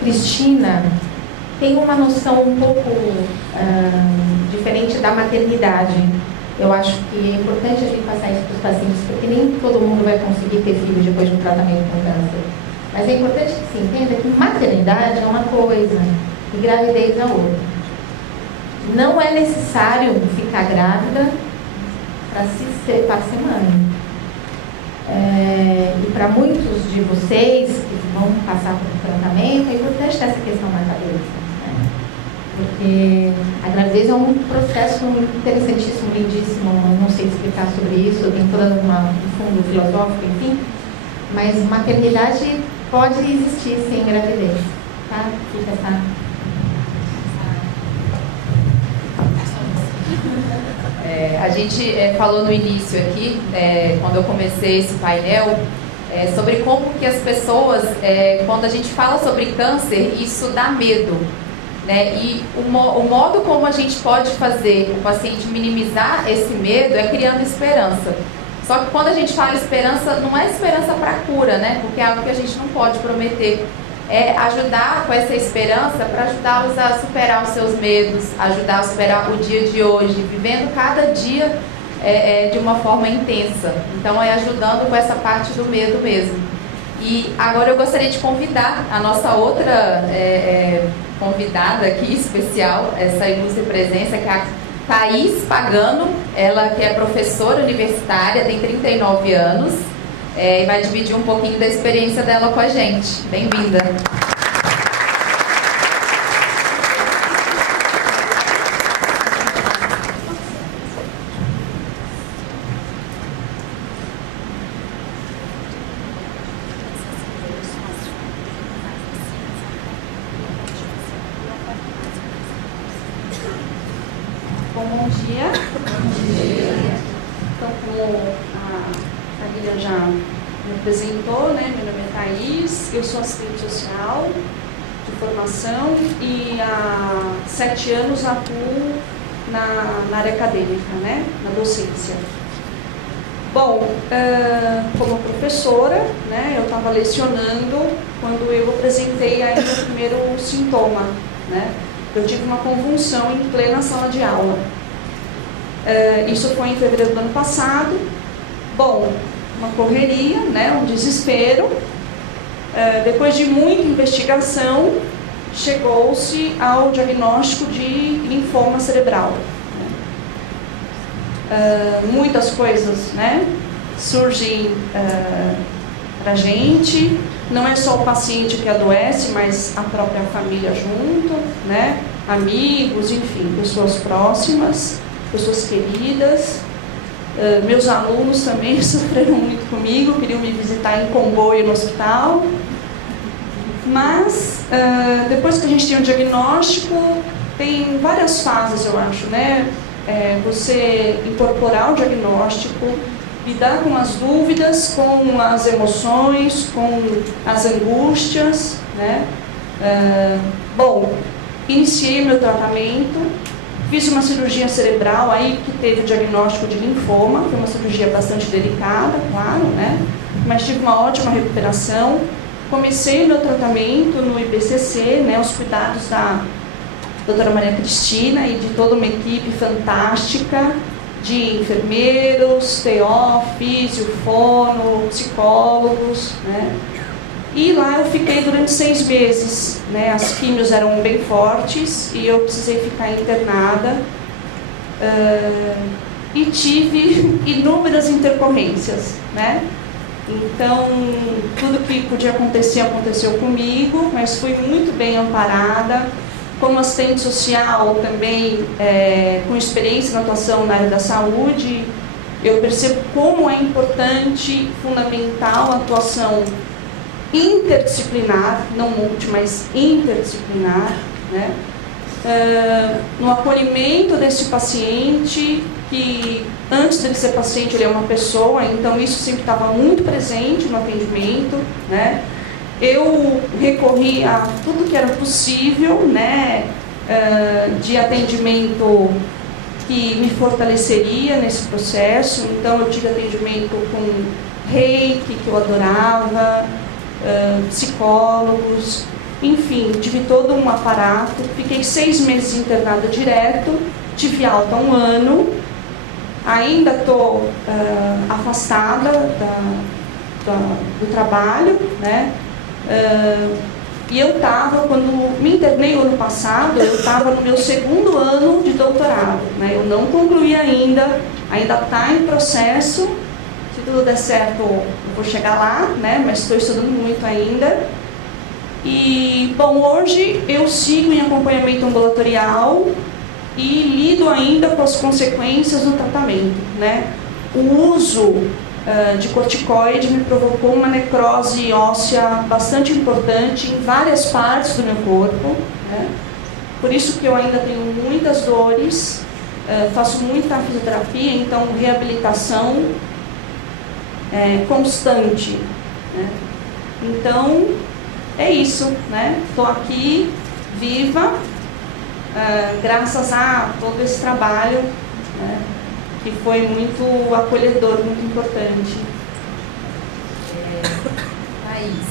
Cristina, tenho uma noção um pouco diferente da maternidade. Eu acho que é importante a gente passar isso para os pacientes, porque nem todo mundo vai conseguir ter filho depois de um tratamento com câncer. Mas é importante que se entenda que maternidade é uma coisa e gravidez é outra. Não é necessário ficar grávida para ser mãe. E para muitos de vocês que vão passar por um tratamento, é importante ter essa questão na cabeça. Porque a gravidez é um processo interessantíssimo, lindíssimo, não sei explicar sobre isso, tem todo um fundo filosófico, enfim, mas maternidade pode existir sem gravidez, tá? Fica essa... A gente falou no início aqui, quando eu comecei esse painel, sobre como que as pessoas, quando a gente fala sobre câncer, isso dá medo. Né? E o modo como a gente pode fazer o paciente minimizar esse medo é criando esperança. Só que quando a gente fala esperança, não é esperança para cura, né? Porque é algo que a gente não pode prometer. É ajudar com essa esperança para ajudá-los a superar os seus medos, ajudar a superar o dia de hoje, vivendo cada dia de uma forma intensa. Então é ajudando com essa parte do medo mesmo. E agora eu gostaria de convidar a nossa outra convidada aqui especial, essa ilustre presença, que é a Thaís Pagano. Ela que é professora universitária, tem 39 anos e vai dividir um pouquinho da experiência dela com a gente. Bem-vinda! Bom dia. Então, como a Lilian já me apresentou, né? Meu nome é Thaís, eu sou assistente social de formação e há 7 anos atuo na área acadêmica, né? Na docência. Bom, como professora, né? Eu estava lecionando quando eu apresentei ainda o primeiro sintoma, né? Eu tive uma convulsão em plena sala de aula. Isso foi em fevereiro do ano passado. Bom, uma correria, né, um desespero. Depois de muita investigação, chegou-se ao diagnóstico de linfoma cerebral. Muitas coisas, né, surgem para a gente. Não é só o paciente que adoece, mas a própria família junto, né? Amigos, enfim, pessoas próximas, pessoas queridas. Meus alunos também sofreram muito comigo, queriam me visitar em comboio no hospital. Mas, depois que a gente tem o diagnóstico, tem várias fases, eu acho, né? Você incorporar o diagnóstico, lidar com as dúvidas, com as emoções, com as angústias, né? Bom, iniciei meu tratamento, fiz uma cirurgia cerebral aí que teve o diagnóstico de linfoma, foi uma cirurgia bastante delicada, claro, né? Mas tive uma ótima recuperação. Comecei meu tratamento no IBCC, né? Os cuidados da doutora Maria Cristina e de toda uma equipe fantástica de enfermeiros, TO, físio, fono, psicólogos, né? E lá eu fiquei durante 6 meses, né? As químios eram bem fortes e eu precisei ficar internada. E tive inúmeras intercorrências, né? Então, tudo que podia acontecer, aconteceu comigo, mas fui muito bem amparada. Como assistente social também, com experiência na atuação na área da saúde, eu percebo como é importante, fundamental a atuação interdisciplinar, não multi, mas interdisciplinar, né? No acolhimento desse paciente, que antes dele ser paciente ele é uma pessoa, então isso sempre estava muito presente no atendimento, né? Eu recorri a tudo que era possível, né, de atendimento que me fortaleceria nesse processo. Então eu tive atendimento com reiki, que eu adorava, psicólogos, enfim, tive todo um aparato. Fiquei 6 meses internada direto, tive alta 1 ano, ainda estou afastada do trabalho, né? E eu estava, quando me internei o ano passado, eu estava no meu 2º ano de doutorado, né? Eu não concluí ainda está em processo. Se tudo der certo, eu vou chegar lá, né? Mas estou estudando muito ainda. E, bom, hoje eu sigo em acompanhamento ambulatorial e lido ainda com as consequências do tratamento, né? O uso de corticoide me provocou uma necrose óssea bastante importante em várias partes do meu corpo, né? Por isso que eu ainda tenho muitas dores, faço muita fisioterapia, então reabilitação constante, né? Então, é isso, né? Estou aqui, viva, graças a todo esse trabalho, né? Que foi muito acolhedor, muito importante. Thaís,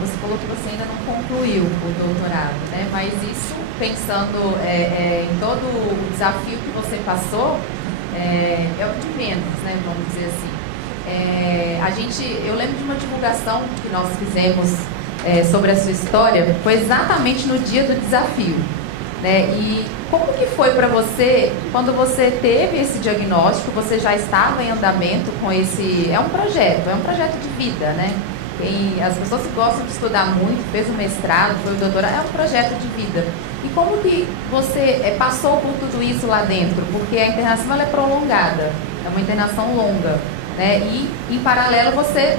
você falou que você ainda não concluiu o doutorado, né? Mas isso, pensando em todo o desafio que você passou, é o de menos, né? Vamos dizer assim. Eu lembro de uma divulgação que nós fizemos sobre a sua história, foi exatamente no dia do desafio, né? E como que foi para você, quando você teve esse diagnóstico, você já estava em andamento com esse... É um projeto de vida, né? As pessoas que gostam de estudar muito, fez um mestrado, foi o doutorado, é um projeto de vida. E como que você passou por tudo isso lá dentro? Porque a internação ela é prolongada, é uma internação longa, né? E, em paralelo, você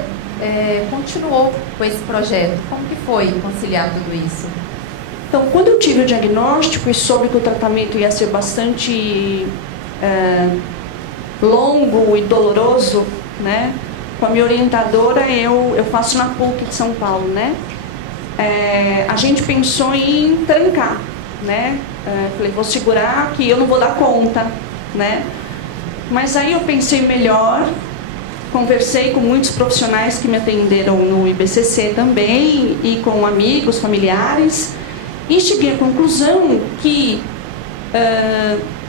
continuou com esse projeto. Como que foi conciliar tudo isso? Então, quando eu tive o diagnóstico e soube que o tratamento ia ser bastante longo e doloroso, né? Com a minha orientadora, eu faço na PUC de São Paulo, né? A gente pensou em trancar, né? Falei, vou segurar que eu não vou dar conta, né? Mas aí eu pensei melhor, conversei com muitos profissionais que me atenderam no IBCC também, e com amigos, familiares, e cheguei à conclusão que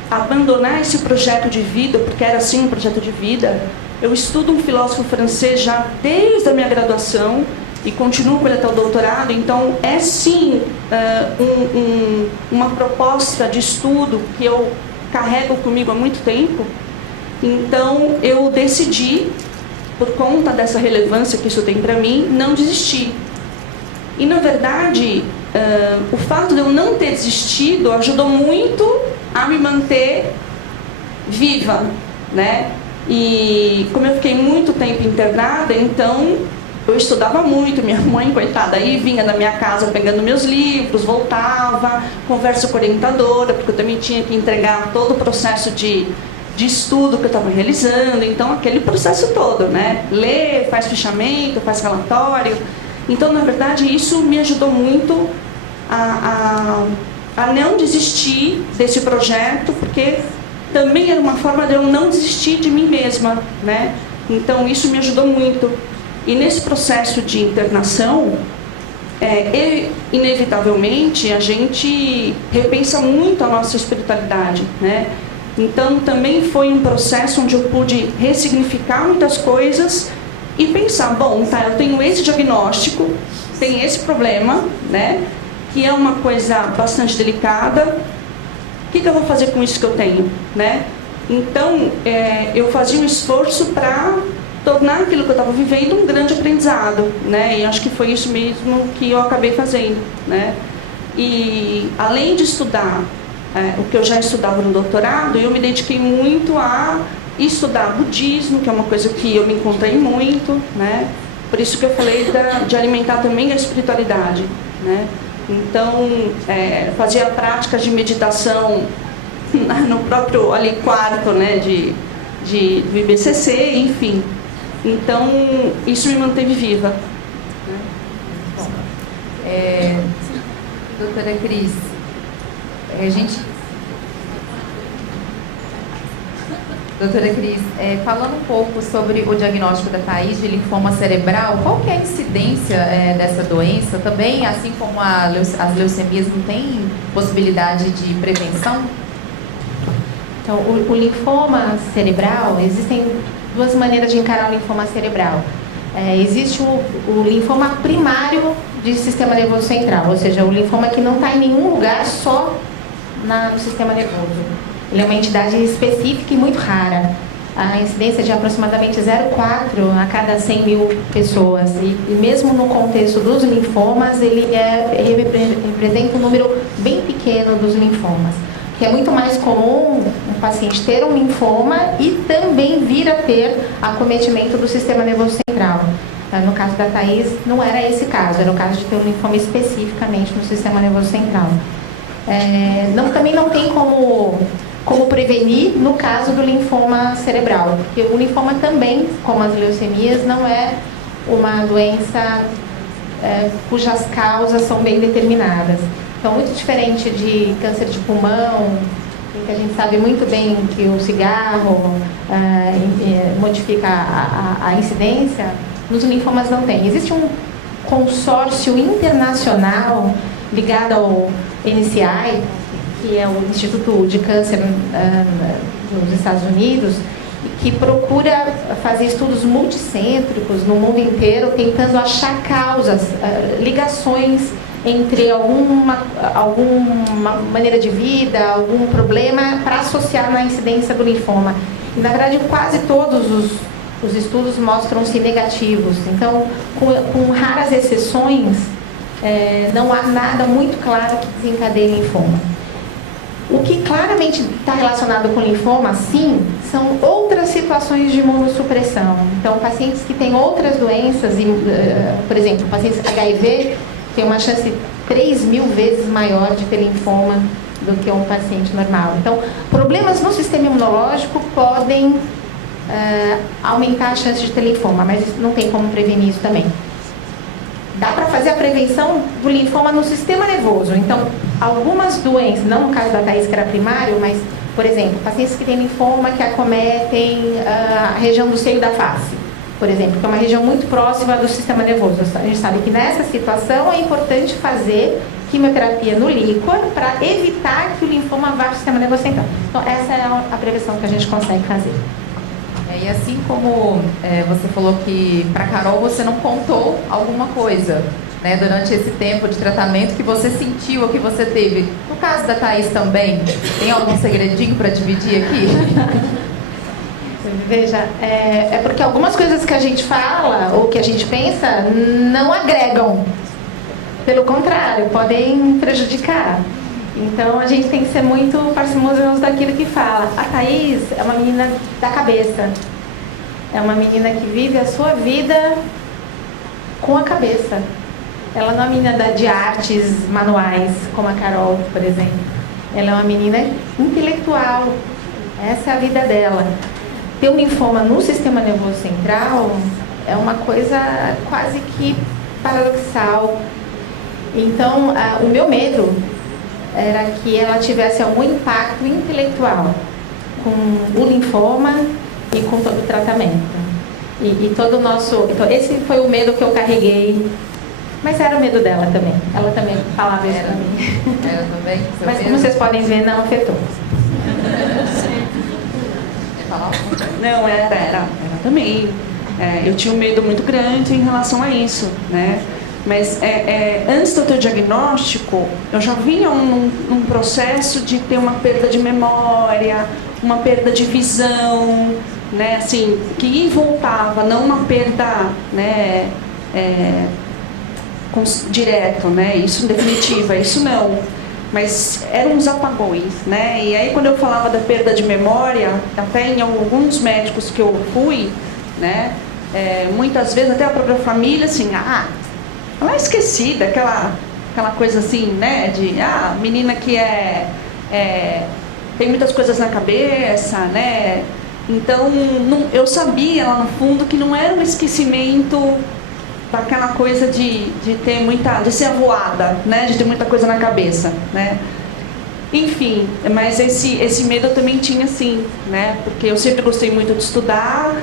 abandonar esse projeto de vida, porque era assim um projeto de vida. Eu estudo um filósofo francês já desde a minha graduação e continuo com ele até o doutorado, então é sim uma proposta de estudo que eu carrego comigo há muito tempo. Então eu decidi, por conta dessa relevância que isso tem para mim, não desistir. E na verdade, o fato de eu não ter desistido ajudou muito a me manter viva, né? E como eu fiquei muito tempo internada, então eu estudava muito. Minha mãe, coitada, aí vinha da minha casa pegando meus livros, voltava, conversa com a orientadora, porque eu também tinha que entregar todo o processo de estudo que eu estava realizando, então aquele processo todo, né? Lê, faz fichamento, faz relatório. Então, na verdade, isso me ajudou muito a não desistir desse projeto, porque também era uma forma de eu não desistir de mim mesma, né? Então, isso me ajudou muito. E nesse processo de internação, inevitavelmente, a gente repensa muito a nossa espiritualidade, né? Então, também foi um processo onde eu pude ressignificar muitas coisas e pensar, bom, tá, eu tenho esse diagnóstico, tem esse problema, né? Que é uma coisa bastante delicada. O que eu vou fazer com isso que eu tenho, né? Então, eu fazia um esforço para tornar aquilo que eu estava vivendo um grande aprendizado, né? E acho que foi isso mesmo que eu acabei fazendo, né? E além de estudar o que eu já estudava no doutorado, eu me dediquei muito a estudar budismo, que é uma coisa que eu me encontrei muito, né? Por isso que eu falei de alimentar também a espiritualidade, né? Então, fazia práticas de meditação no próprio ali quarto, né, do IBCC, enfim. Então, isso me manteve viva. Bom, doutora Cris, Doutora Cris, falando um pouco sobre o diagnóstico da Thaís de linfoma cerebral, qual que é a incidência dessa doença? Também, assim como as leucemias, não tem possibilidade de prevenção? Então, o linfoma cerebral, existem duas maneiras de encarar o linfoma cerebral. Existe o linfoma primário de sistema nervoso central, ou seja, o linfoma que não está em nenhum lugar, só no sistema nervoso. Ele é uma entidade específica e muito rara. A incidência é de aproximadamente 0,4 a cada 100 mil pessoas. E mesmo no contexto dos linfomas, ele representa um número bem pequeno dos linfomas. Que é muito mais comum um paciente ter um linfoma e também vir a ter acometimento do sistema nervoso central. No caso da Thaís, não era esse caso, era o caso de ter um linfoma especificamente no sistema nervoso central. Também não tem como prevenir no caso do linfoma cerebral, porque o linfoma também, como as leucemias, não é uma doença cujas causas são bem determinadas. Então, muito diferente de câncer de pulmão, em que a gente sabe muito bem que o cigarro modifica a incidência, nos linfomas não tem. Existe um consórcio internacional ligado ao NCI, que é o Instituto de Câncer dos Estados Unidos, que procura fazer estudos multicêntricos no mundo inteiro, tentando achar causas, ligações entre alguma maneira de vida, algum problema para associar na incidência do linfoma. E, na verdade, quase todos os estudos mostram-se negativos. Então, com raras exceções, não há nada muito claro que desencadeie linfoma. O que claramente está relacionado com linfoma, sim, são outras situações de imunossupressão. Então, pacientes que têm outras doenças, por exemplo, pacientes HIV, tem uma chance 3.000 vezes maior de ter linfoma do que um paciente normal. Então, problemas no sistema imunológico podem aumentar a chance de ter linfoma, mas não tem como prevenir isso também. Dá para fazer a prevenção do linfoma no sistema nervoso. Então, algumas doenças, não no caso da Thaís, que era primário, mas, por exemplo, pacientes que têm linfoma que acometem a região do seio da face, por exemplo, que é uma região muito próxima do sistema nervoso. A gente sabe que nessa situação é importante fazer quimioterapia no líquor para evitar que o linfoma vá para o sistema nervoso central. Então, essa é a prevenção que a gente consegue fazer. E assim como você falou que para Carol você não contou alguma coisa, né, durante esse tempo de tratamento que você sentiu ou que você teve. No caso da Thaís também, tem algum segredinho para dividir aqui? Veja, porque algumas coisas que a gente fala ou que a gente pensa não agregam. Pelo contrário, podem prejudicar. Então, a gente tem que ser muito parcimoso daquilo que fala. A Thaís é uma menina da cabeça. É uma menina que vive a sua vida com a cabeça. Ela não é uma menina de artes manuais, como a Carol, por exemplo. Ela é uma menina intelectual. Essa é a vida dela. Ter um linfoma no sistema nervoso central é uma coisa quase que paradoxal. Então, o meu medo era que ela tivesse algum impacto intelectual com o linfoma e com todo o tratamento. E todo o nosso... Então, esse foi o medo que eu carreguei. Mas era o medo dela também. Ela também falava isso pra mim. Era também? Mas como vocês podem ver, não afetou. Não, era também. Eu tinha um medo muito grande em relação a isso, né? Mas antes do teu diagnóstico, eu já vinha num processo de ter uma perda de memória, uma perda de visão, né? Assim, que ia e voltava, não uma perda, né? Direto, né? Isso em definitiva, isso não. Mas eram uns apagões, né? E aí quando eu falava da perda de memória, até em alguns médicos que eu fui, né? Muitas vezes até a própria família, assim, ela é esquecida, aquela coisa assim, né? De, menina que tem muitas coisas na cabeça, né? Então, eu sabia lá no fundo que não era um esquecimento daquela coisa de ser avoada, né? De ter muita coisa na cabeça, né? Enfim, mas esse medo eu também tinha, sim, né? Porque eu sempre gostei muito de estudar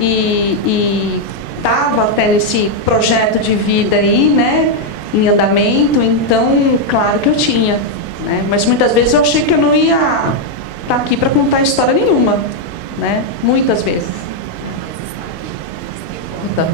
e estava até nesse projeto de vida aí, né? Em andamento, então, claro que eu tinha, né? Mas muitas vezes eu achei que eu não ia estar aqui para contar história nenhuma, né? Muitas vezes. Então,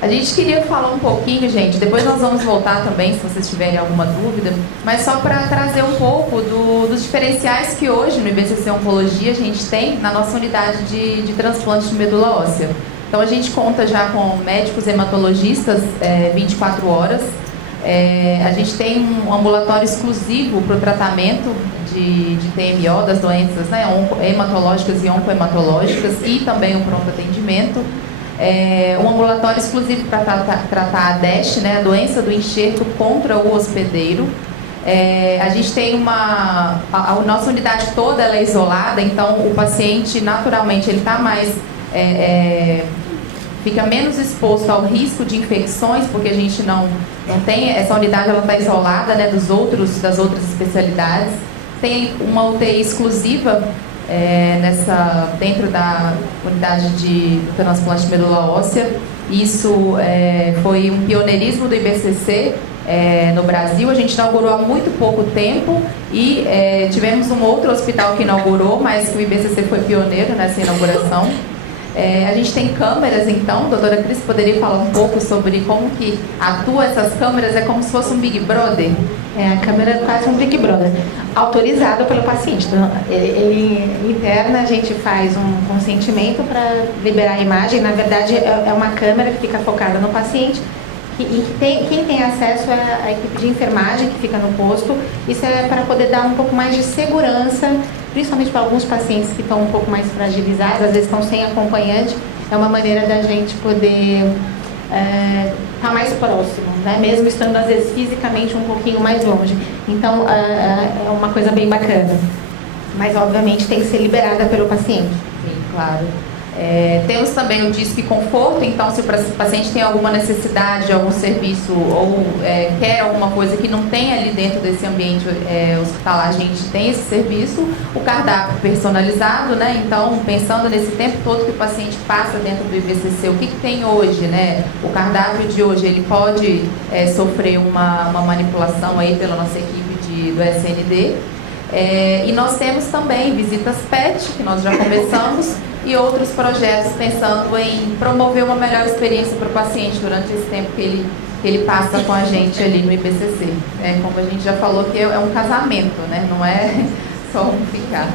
a gente queria falar um pouquinho, gente, depois nós vamos voltar também, se vocês tiverem alguma dúvida, mas só para trazer um pouco dos diferenciais que hoje no IBCC Oncologia a gente tem na nossa unidade de transplante de medula óssea. Então a gente conta já com médicos hematologistas 24 horas, a gente tem um ambulatório exclusivo para o tratamento de TMO, das doenças, né, hematológicas e oncohematológicas, e também o pronto atendimento. Um ambulatório exclusivo para tratar a DESH, né, a doença do enxerto contra o hospedeiro. A gente tem a nossa unidade toda ela é isolada, então o paciente naturalmente ele está mais fica menos exposto ao risco de infecções, porque a gente não tem essa unidade, ela está isolada, né, das outras especialidades. Tem uma UTI exclusiva dentro da unidade de transplante de medula óssea. Isso foi um pioneirismo do IBCC no Brasil. A gente inaugurou há muito pouco tempo e tivemos um outro hospital que inaugurou, mas que o IBCC foi pioneiro nessa inauguração. A gente tem câmeras, então, doutora Cris poderia falar um pouco sobre como que atua essas câmeras, como se fosse um Big Brother? A câmera é quase um Big Brother, autorizado pelo paciente. Então, ele interna, a gente faz um consentimento para liberar a imagem. Na verdade, é uma câmera que fica focada no paciente quem tem acesso é a equipe de enfermagem que fica no posto. Isso é para poder dar um pouco mais de segurança, principalmente para alguns pacientes que estão um pouco mais fragilizados, às vezes estão sem acompanhante. É uma maneira da gente poder estar mais próximo, né? Mesmo estando às vezes fisicamente um pouquinho mais longe. Então é uma coisa bem bacana, mas obviamente tem que ser liberada pelo paciente. Sim, claro. Temos também o Disque Conforto, então se o paciente tem alguma necessidade de algum serviço ou quer alguma coisa que não tem ali dentro desse ambiente hospitalar, a gente tem esse serviço. O cardápio personalizado, né? Então, pensando nesse tempo todo que o paciente passa dentro do IBCC, o que tem hoje, né? O cardápio de hoje, ele pode sofrer uma manipulação aí pela nossa equipe do SND. E nós temos também visitas PET, que nós já começamos, e outros projetos pensando em promover uma melhor experiência para o paciente durante esse tempo que ele passa com a gente ali no IBCC. Como a gente já falou, que é um casamento, né? Não é só um ficar.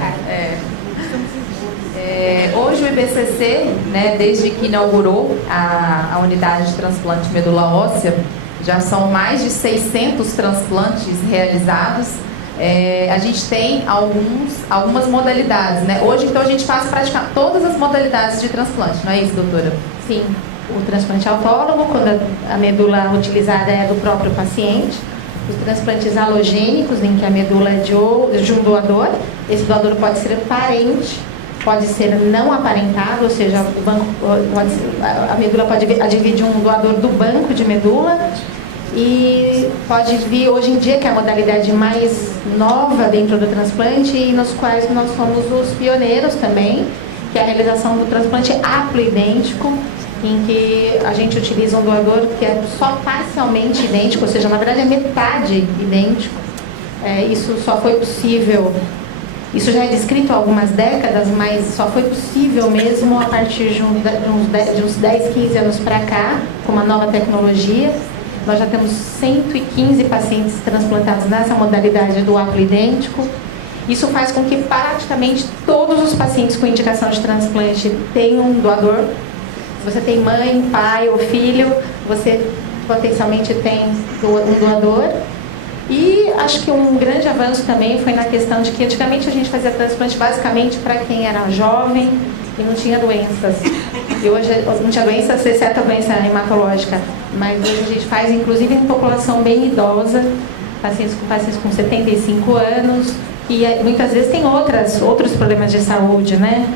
Hoje o IBCC, né, desde que inaugurou a unidade de transplante de medula óssea, já são mais de 600 transplantes realizados. a gente tem algumas modalidades, né? Hoje, então, a gente faz praticar todas as modalidades de transplante, não é isso, doutora? Sim, o transplante autólogo, quando a medula utilizada é do próprio paciente. Os transplantes halogênicos, em que a medula é de um doador. Esse doador pode ser parente, pode ser não aparentado, ou seja, a medula pode advir de um doador do banco de medula. E pode vir, hoje em dia, que é a modalidade mais nova dentro do transplante, e nos quais nós somos os pioneiros também, que é a realização do transplante haploidêntico, em que a gente utiliza um doador que é só parcialmente idêntico, ou seja, na verdade é metade idêntico. Isso só foi possível, isso já é descrito há algumas décadas, mas só foi possível mesmo a partir de uns 10, 15 anos para cá, com uma nova tecnologia. Nós já temos 115 pacientes transplantados nessa modalidade do haploidêntico. Isso faz com que praticamente todos os pacientes com indicação de transplante tenham um doador. Se você tem mãe, pai ou filho, você potencialmente tem um doador. E acho que um grande avanço também foi na questão de que antigamente a gente fazia transplante basicamente para quem era jovem e não tinha doenças. E hoje não tinha doenças, exceto a doença hematológica. Mas hoje a gente faz, inclusive, em população bem idosa, pacientes com 75 anos, que muitas vezes tem outros problemas de saúde, né?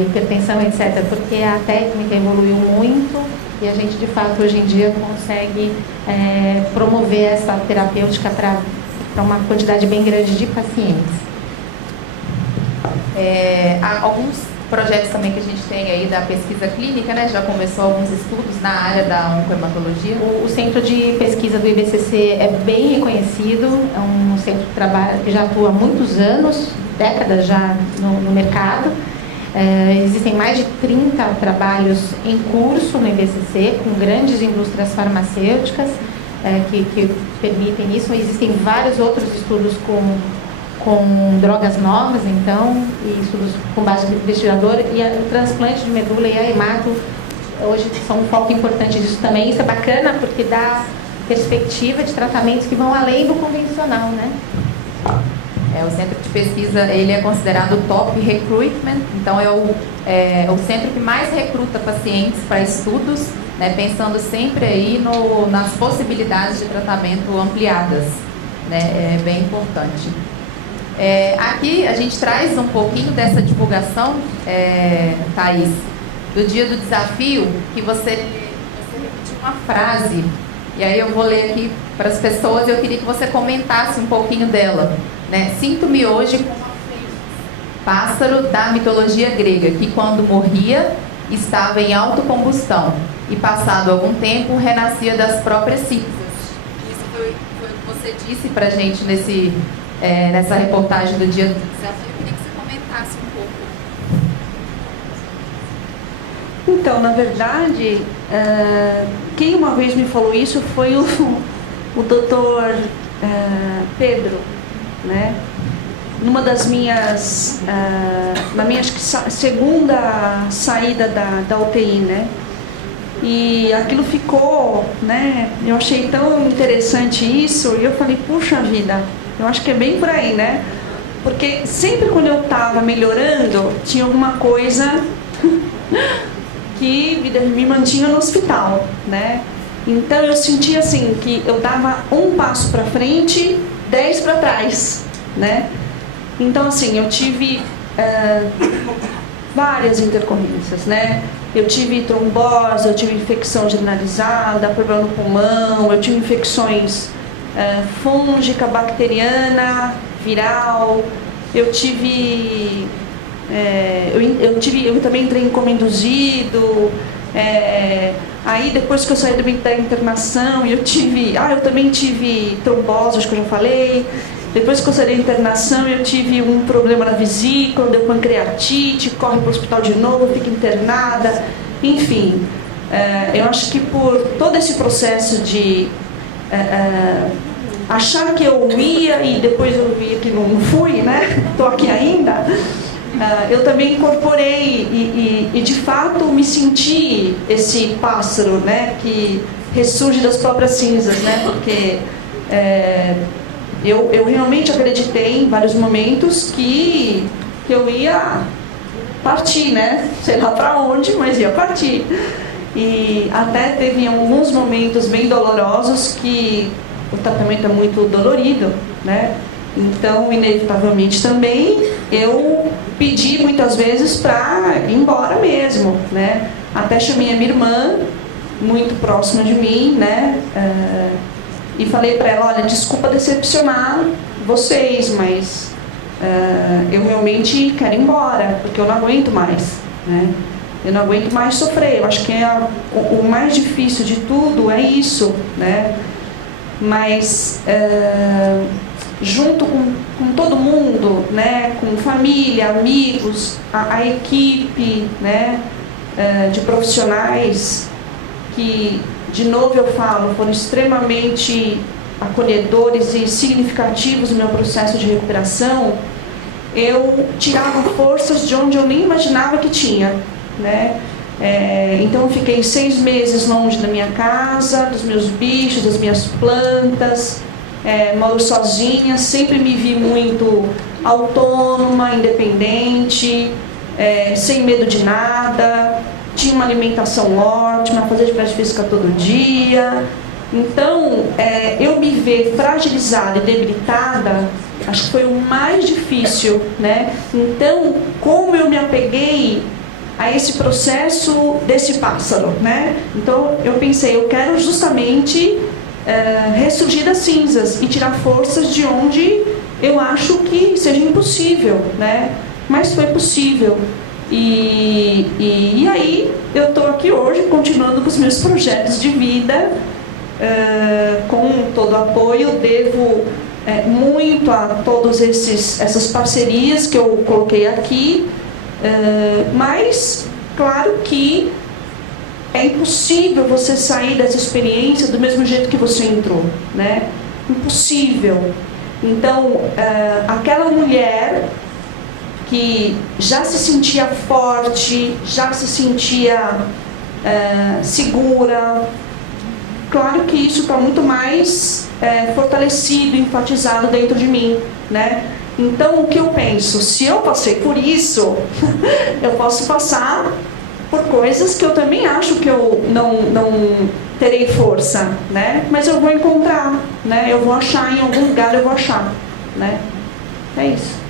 Hipertensão, etc. Porque a técnica evoluiu muito e a gente, de fato, hoje em dia consegue promover essa terapêutica para uma quantidade bem grande de pacientes. Há alguns projetos também que a gente tem aí da pesquisa clínica, né? Já começou alguns estudos na área da oncohematologia. O centro de pesquisa do IBCC é bem reconhecido, é um centro de trabalho que já atua há muitos anos, décadas já no mercado. Existem mais de 30 trabalhos em curso no IBCC, com grandes indústrias farmacêuticas que permitem isso. Existem vários outros estudos com drogas novas, então, e estudos com base de investigador, e o transplante de medula e a hemato hoje são um foco importante disso também. Isso é bacana porque dá perspectiva de tratamentos que vão além do convencional, né? O centro de pesquisa, ele é considerado o top recruitment, então é o centro que mais recruta pacientes para estudos, né, pensando sempre aí nas possibilidades de tratamento ampliadas, né? É bem importante. Aqui a gente traz um pouquinho dessa divulgação, Thaís, do dia do desafio, que você repetiu uma frase, e aí eu vou ler aqui para as pessoas e eu queria que você comentasse um pouquinho dela, né? Sinto-me hoje como uma fênix, pássaro da mitologia grega, que quando morria estava em autocombustão e passado algum tempo renascia das próprias cinzas. Isso foi o que você disse para a gente nessa reportagem do dia do desafio. Eu queria que você comentasse um pouco. Então, na verdade, quem uma vez me falou isso foi o doutor Pedro, né? Numa das minhas, na minha acho que segunda saída da UTI, né? E aquilo ficou, né? Eu achei tão interessante isso e eu falei, puxa vida, eu acho que é bem por aí, né? Porque sempre quando eu estava melhorando, tinha alguma coisa que me mantinha no hospital, né? Então eu sentia assim, que eu dava um passo para frente, 10 para trás, né? Então assim, eu tive várias intercorrências, né? Eu tive trombose, eu tive infecção generalizada, problema no pulmão, eu tive infecções fúngica, bacteriana, viral, eu também entrei em coma induzido, aí depois que eu saí da internação, eu também tive trombose, acho que eu já falei. Depois que eu saí da internação, eu tive um problema na vesícula, deu pancreatite, corre para o hospital de novo, fica internada, enfim. Eu acho que por todo esse processo de achar que eu ia e depois eu vi que não fui, né? Estou aqui ainda. Eu também incorporei e de fato me senti esse pássaro, né? Que ressurge das próprias cinzas, né? Porque Eu realmente acreditei em vários momentos que eu ia partir, né? Sei lá para onde, mas ia partir. E até teve alguns momentos bem dolorosos que o tratamento é muito dolorido, né? Então, inevitavelmente também, eu pedi muitas vezes para ir embora mesmo, né? Até chamei a minha irmã, muito próxima de mim, né? E falei para ela, olha, desculpa decepcionar vocês, mas eu realmente quero ir embora, porque eu não aguento mais, né? Eu não aguento mais sofrer. Eu acho que o mais difícil de tudo é isso, né? Mas junto com todo mundo, né? Com família, amigos, a equipe, né? De profissionais que, de novo eu falo, foram extremamente acolhedores e significativos no meu processo de recuperação, eu tirava forças de onde eu nem imaginava que tinha, né? Então eu fiquei 6 meses longe da minha casa, dos meus bichos, das minhas plantas, moro sozinha, sempre me vi muito autônoma, independente, sem medo de nada, tinha uma alimentação ótima, fazia atividade física todo dia. Então, eu me ver fragilizada e debilitada, acho que foi o mais difícil, né? Então, como eu me apeguei a esse processo desse pássaro, né? Então, eu pensei, eu quero justamente ressurgir das cinzas e tirar forças de onde eu acho que seja impossível, né? Mas foi possível. E aí, eu estou aqui hoje, continuando com os meus projetos de vida, com todo o apoio, devo muito a todas essas parcerias que eu coloquei aqui, mas claro que é impossível você sair dessa experiência do mesmo jeito que você entrou, né? Impossível. Então, aquela mulher que já se sentia forte, já se sentia segura, claro que isso está muito mais fortalecido, enfatizado dentro de mim, né? Então, o que eu penso? Se eu passei por isso, eu posso passar por coisas que eu também acho que eu não terei força, né? Mas eu vou encontrar, né? Eu vou achar, em algum lugar eu vou achar, né? É isso.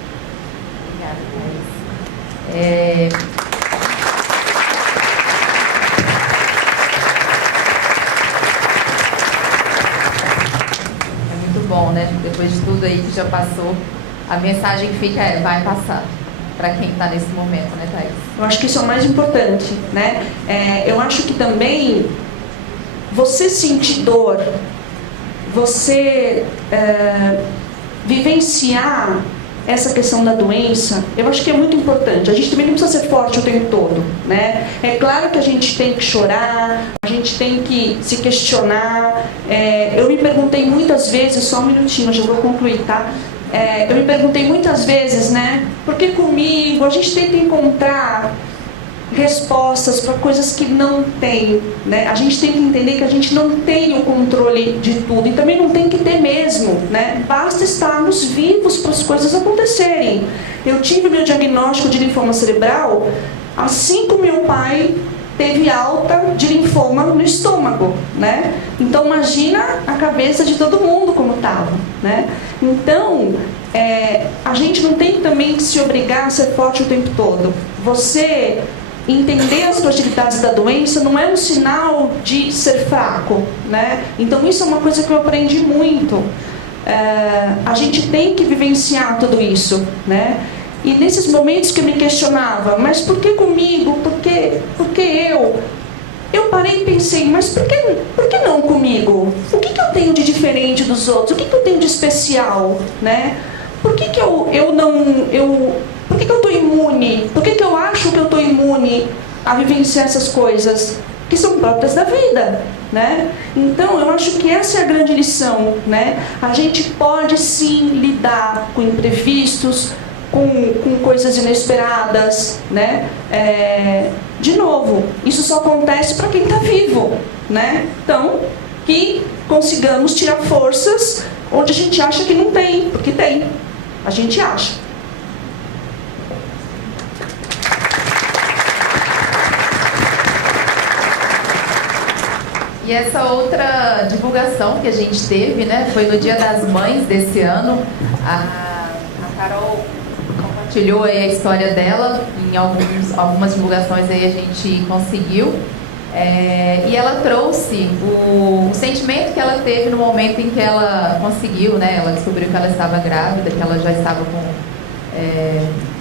Obrigada, Thaís. Bom, né? Depois de tudo aí que já passou, a mensagem que fica vai passar para quem está nesse momento, né, Thaís? Eu acho que isso é o mais importante, né? Eu acho que também você sentir dor, você vivenciar essa questão da doença, eu acho que é muito importante. A gente também não precisa ser forte o tempo todo, né? É claro que a gente tem que chorar, a gente tem que se questionar. Eu me perguntei muitas vezes, só um minutinho, eu já vou concluir, tá? Eu me perguntei muitas vezes, né? Por que comigo? A gente tenta encontrar respostas para coisas que não tem, né? A gente tem que entender que a gente não tem o controle de tudo e também não tem que ter mesmo, né? Basta estarmos vivos para as coisas acontecerem. Eu tive meu diagnóstico de linfoma cerebral assim que meu pai teve alta de linfoma no estômago, né? Então imagina a cabeça de todo mundo como estava, né? Então a gente não tem também que se obrigar a ser forte o tempo todo. Você entender as fragilidades da doença não é um sinal de ser fraco, né? Então isso é uma coisa que eu aprendi muito. A gente tem que vivenciar tudo isso, né? E nesses momentos que eu me questionava, mas por que comigo? Por que eu? Eu parei e pensei, mas por que não comigo? O que eu tenho de diferente dos outros? O que eu tenho de especial, né? Por que eu estou imune? Por que eu acho que eu estou imune a vivenciar essas coisas que são próprias da vida, né? Então, eu acho que essa é a grande lição, né? A gente pode sim lidar com imprevistos, com coisas inesperadas, né? De novo, isso só acontece para quem está vivo, né? Então, que consigamos tirar forças onde a gente acha que não tem, porque tem. A gente acha. E essa outra divulgação que a gente teve, né, foi no Dia das Mães desse ano. A Carol compartilhou aí a história dela, em algumas divulgações aí a gente conseguiu. E ela trouxe o sentimento que ela teve no momento em que ela conseguiu, né, ela descobriu que ela estava grávida, que ela já estava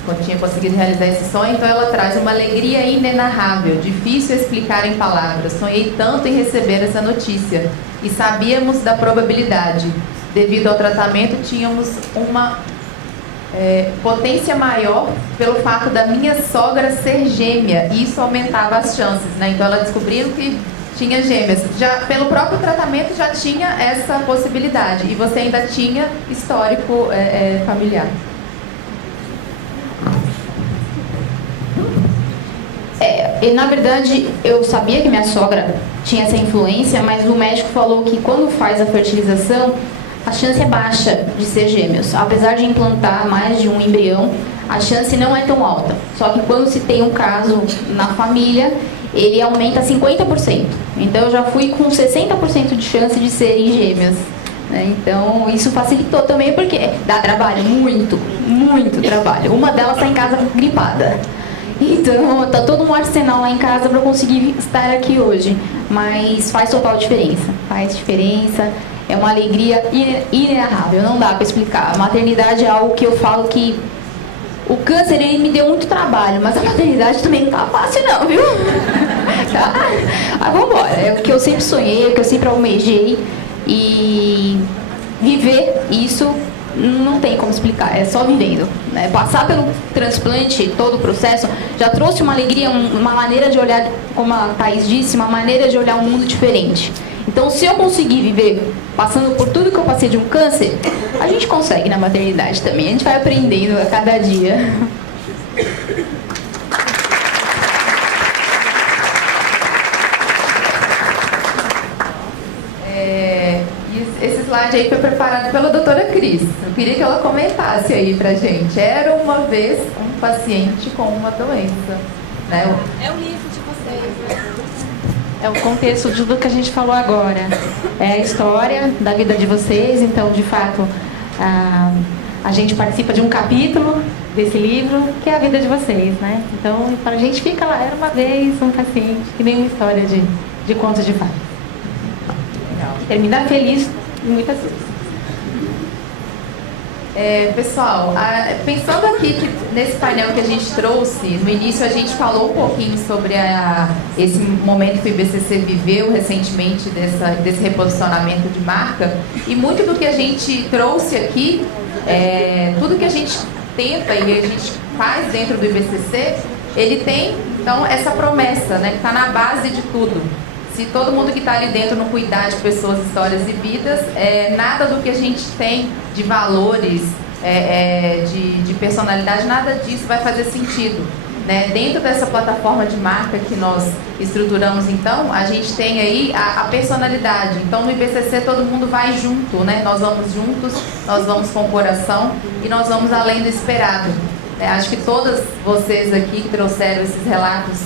quando tinha conseguido realizar esse sonho. Então ela traz uma alegria inenarrável, difícil explicar em palavras. Sonhei tanto em receber essa notícia e sabíamos da probabilidade. Devido ao tratamento, tínhamos uma potência maior pelo fato da minha sogra ser gêmea, e isso aumentava as chances, né? Então ela descobriu que tinha gêmeas. Já pelo próprio tratamento já tinha essa possibilidade, e você ainda tinha histórico familiar. E na verdade, eu sabia que minha sogra tinha essa influência, mas o médico falou que quando faz a fertilização, a chance é baixa de ser gêmeos. Apesar de implantar mais de um embrião, a chance não é tão alta. Só que quando se tem um caso na família, ele aumenta 50%. Então eu já fui com 60% de chance de serem gêmeas, né? Então isso facilitou também, porque dá trabalho, muito trabalho. Uma delas está em casa gripada. Então, tá todo um arsenal lá em casa para conseguir estar aqui hoje. Mas faz total diferença. Faz diferença. É uma alegria inenarrável. Não dá para explicar. A maternidade é algo que eu falo que o câncer, ele me deu muito trabalho, mas a maternidade também não tá fácil não, viu? Tá? Vambora. É o que eu sempre sonhei, é o que eu sempre almejei. E viver isso não tem como explicar, é só vivendo, né? Passar pelo transplante, todo o processo, já trouxe uma alegria, uma maneira de olhar, como a Thaís disse, uma maneira de olhar o mundo diferente. Então, se eu conseguir viver passando por tudo que eu passei de um câncer, a gente consegue na maternidade também. A gente vai aprendendo a cada dia. Esse slide aí foi preparado pela doutora Cris. Eu queria que ela comentasse aí pra gente. Era uma vez um paciente com uma doença, né? É o livro de vocês, né? É o contexto de tudo que a gente falou agora. É a história da vida de vocês. Então, de fato, a gente participa de um capítulo desse livro, que é a vida de vocês, né? Então, a gente fica lá, era uma vez um paciente, que nem uma história de contos de fadas. Termina feliz muitas vezes. Pessoal, pensando aqui que nesse painel que a gente trouxe, no início a gente falou um pouquinho sobre esse momento que o IBCC viveu recentemente, desse reposicionamento de marca, e muito do que a gente trouxe aqui, tudo que a gente tenta e a gente faz dentro do IBCC, ele tem, então, essa promessa, né, que está na base de tudo. Se todo mundo que está ali dentro não cuidar de pessoas, histórias e vidas, nada do que a gente tem de valores, de personalidade, nada disso vai fazer sentido, né? Dentro dessa plataforma de marca que nós estruturamos, então, a gente tem aí a personalidade. Então, no IBCC todo mundo vai junto, né? Nós vamos juntos, nós vamos com o coração e nós vamos além do esperado. Acho que todas vocês aqui que trouxeram esses relatos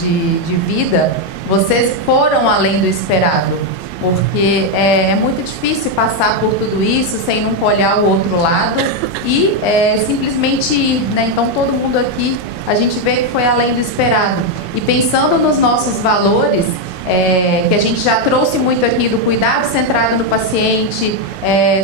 de vida, vocês foram além do esperado, porque é muito difícil passar por tudo isso sem nunca olhar o outro lado e simplesmente ir, né? Então todo mundo aqui, a gente vê que foi além do esperado. E pensando nos nossos valores, que a gente já trouxe muito aqui, do cuidado centrado no paciente,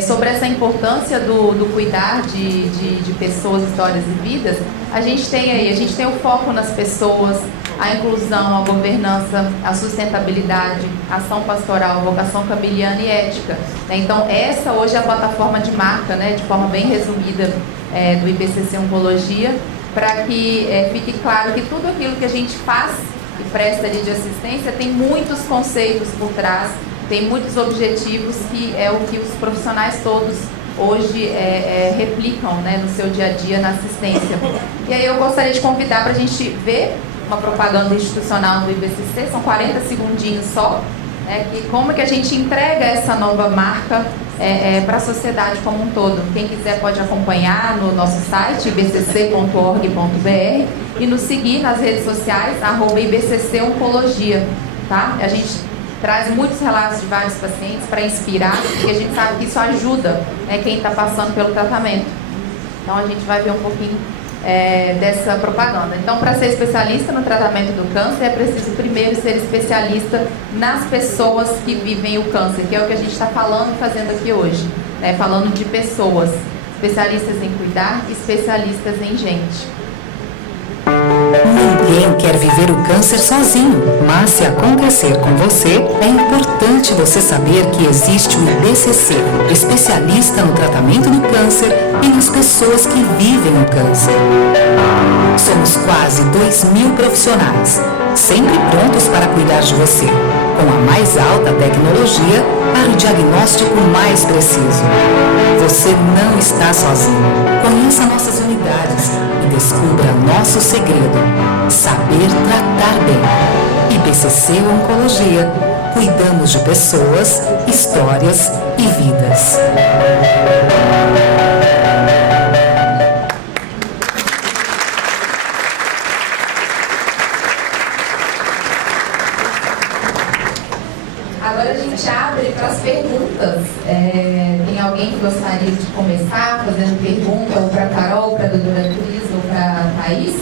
sobre essa importância do cuidar de pessoas, histórias e vidas, a gente tem o foco nas pessoas, a inclusão, a governança, a sustentabilidade, a ação pastoral, vocação camiliana e ética. Então essa hoje é a plataforma de marca, né, de forma bem resumida, do IBCC Oncologia, para que fique claro que tudo aquilo que a gente faz e presta ali de assistência tem muitos conceitos por trás, tem muitos objetivos, que é o que os profissionais todos hoje replicam, né, no seu dia a dia na assistência. E aí eu gostaria de convidar para a gente ver uma propaganda institucional do IBCC, são 40 segundinhos só, né, que como que a gente entrega essa nova marca para a sociedade como um todo. Quem quiser pode acompanhar no nosso site, ibcc.org.br, e nos seguir nas redes sociais, @IBCC Oncologia. Tá? A gente traz muitos relatos de vários pacientes para inspirar, porque a gente sabe que isso ajuda, né, quem está passando pelo tratamento. Então a gente vai ver um pouquinho dessa propaganda. Então, para ser especialista no tratamento do câncer, é preciso primeiro ser especialista nas pessoas que vivem o câncer, que é o que a gente está falando e fazendo aqui hoje, né? Falando de pessoas, especialistas em cuidar, especialistas em gente. Ninguém quer viver o câncer sozinho, mas se acontecer com você, é importante você saber que existe o IBCC, especialista no tratamento do câncer e nas pessoas que vivem o câncer. Somos quase 2.000 profissionais, sempre prontos para cuidar de você, com a mais alta tecnologia para o diagnóstico mais preciso. Você não está sozinho. Conheça nossas unidades e descubra nosso segredo: saber tratar bem. IBCC Oncologia. Cuidamos de pessoas, histórias e vidas. Agora a gente abre para as perguntas. Tem alguém que gostaria de começar fazendo pergunta, ou para a Carol, para a doutora Cris, ou para a Thaís?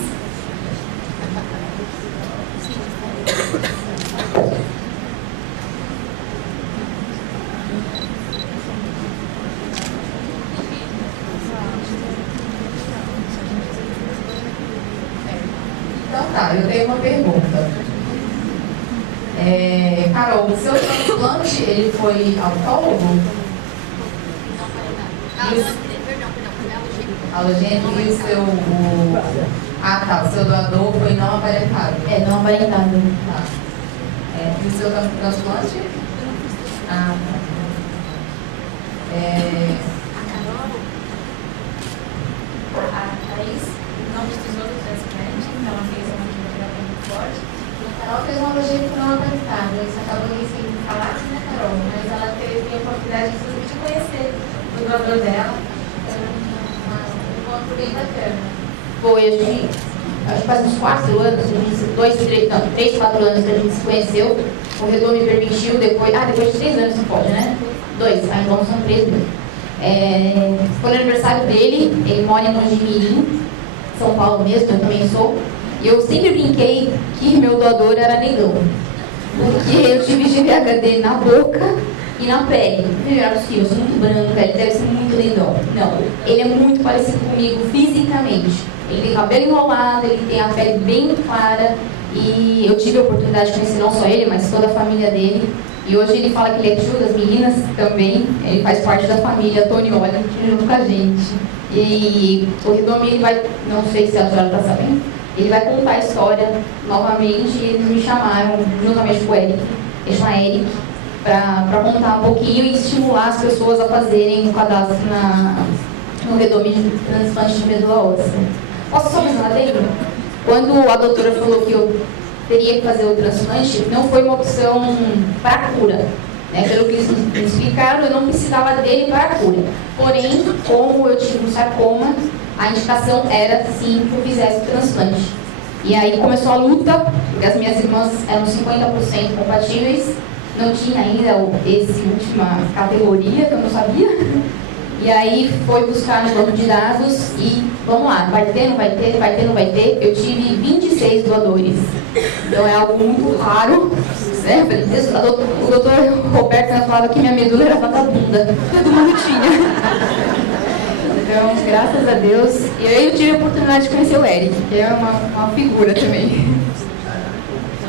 Então tá, eu tenho uma pergunta. Carol, o seu transplante, ele foi autólogo? Halogênico. E o seu... o seu doador foi não aparentado? Não aparentado. Tá. E o seu transplante? Tá. A Thaís não precisou do transplante, então ela fez uma quimioterapia muito forte. E a Carol fez uma halogênico não aparentado. Isso acabou nem sem falar, né, Carol? Mas ela teve a oportunidade de conhecer o doador dela. Foi um encontro bem bacana. Foi, acho que faz uns 4 anos, 3, 4 anos que a gente se conheceu. O Redor me permitiu, depois de 3 anos não pode, né? 2, então são 3 mesmo. Foi no aniversário dele, ele mora em Mojimirim, São Paulo mesmo, eu também sou. E eu sempre brinquei que meu doador era negão, porque eu tive GVHD na boca e na pele. Eu sou muito branca, ele deve ser muito lindão. Não, ele é muito parecido comigo fisicamente. Ele tem cabelo enrolado, ele tem a pele bem clara. E eu tive a oportunidade de conhecer não só ele, mas toda a família dele. E hoje ele fala que ele é tio das meninas também. Ele faz parte da família Tony Olha, junto com a gente. E o Redomi, ele vai, não sei se a senhora está sabendo, ele vai contar a história novamente. E eles me chamaram, juntamente com o Eric, para contar um pouquinho e estimular as pessoas a fazerem o cadastro no Redomi de transplante de medula óssea. Posso só mencionar dele? Quando a doutora falou que eu teria que fazer o transplante, não foi uma opção para a cura. Né? Pelo que eles me explicaram, eu não precisava dele para a cura. Porém, como eu tive um sarcoma, a indicação era sim que eu fizesse o transplante. E aí começou a luta, porque as minhas irmãs eram 50% compatíveis, não tinha ainda essa última categoria que eu não sabia. E aí foi buscar no banco de dados e vamos lá, vai ter, não vai ter, vai ter, não vai ter. Eu tive 26 doadores. Então é algo muito raro. Né? O doutor Roberto falava que minha medula era vagabunda. Todo mundo tinha. Então, graças a Deus. E aí eu tive a oportunidade de conhecer o Eric, que é uma figura também.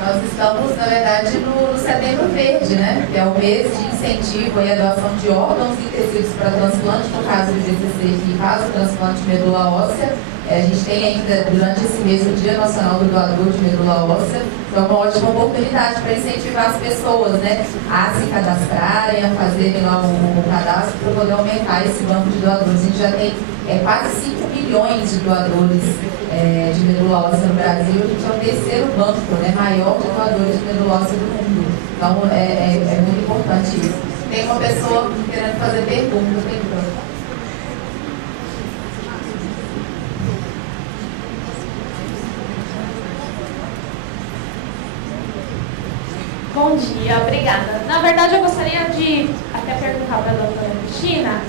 Nós estamos, na verdade, no Setembro Verde, né? Que é o mês de incentivo à doação de órgãos e tecidos para transplante, no caso do IBCC, que faz o transplante de medula óssea. A gente tem ainda, durante esse mês, o Dia Nacional do Doador de Medula Óssea. Então, é uma ótima oportunidade para incentivar as pessoas, né, a se cadastrarem, a fazerem lá o cadastro para poder aumentar esse banco de doadores. A gente já tem quase 5 milhões de doadores de medula óssea no Brasil. A gente é o terceiro banco, né, maior de doadores de medula óssea do mundo. Então, é muito importante isso. Tem uma pessoa querendo fazer pergunta, lembrando. Bom dia, obrigada. Na verdade, eu gostaria de até perguntar para a doutora Cristina,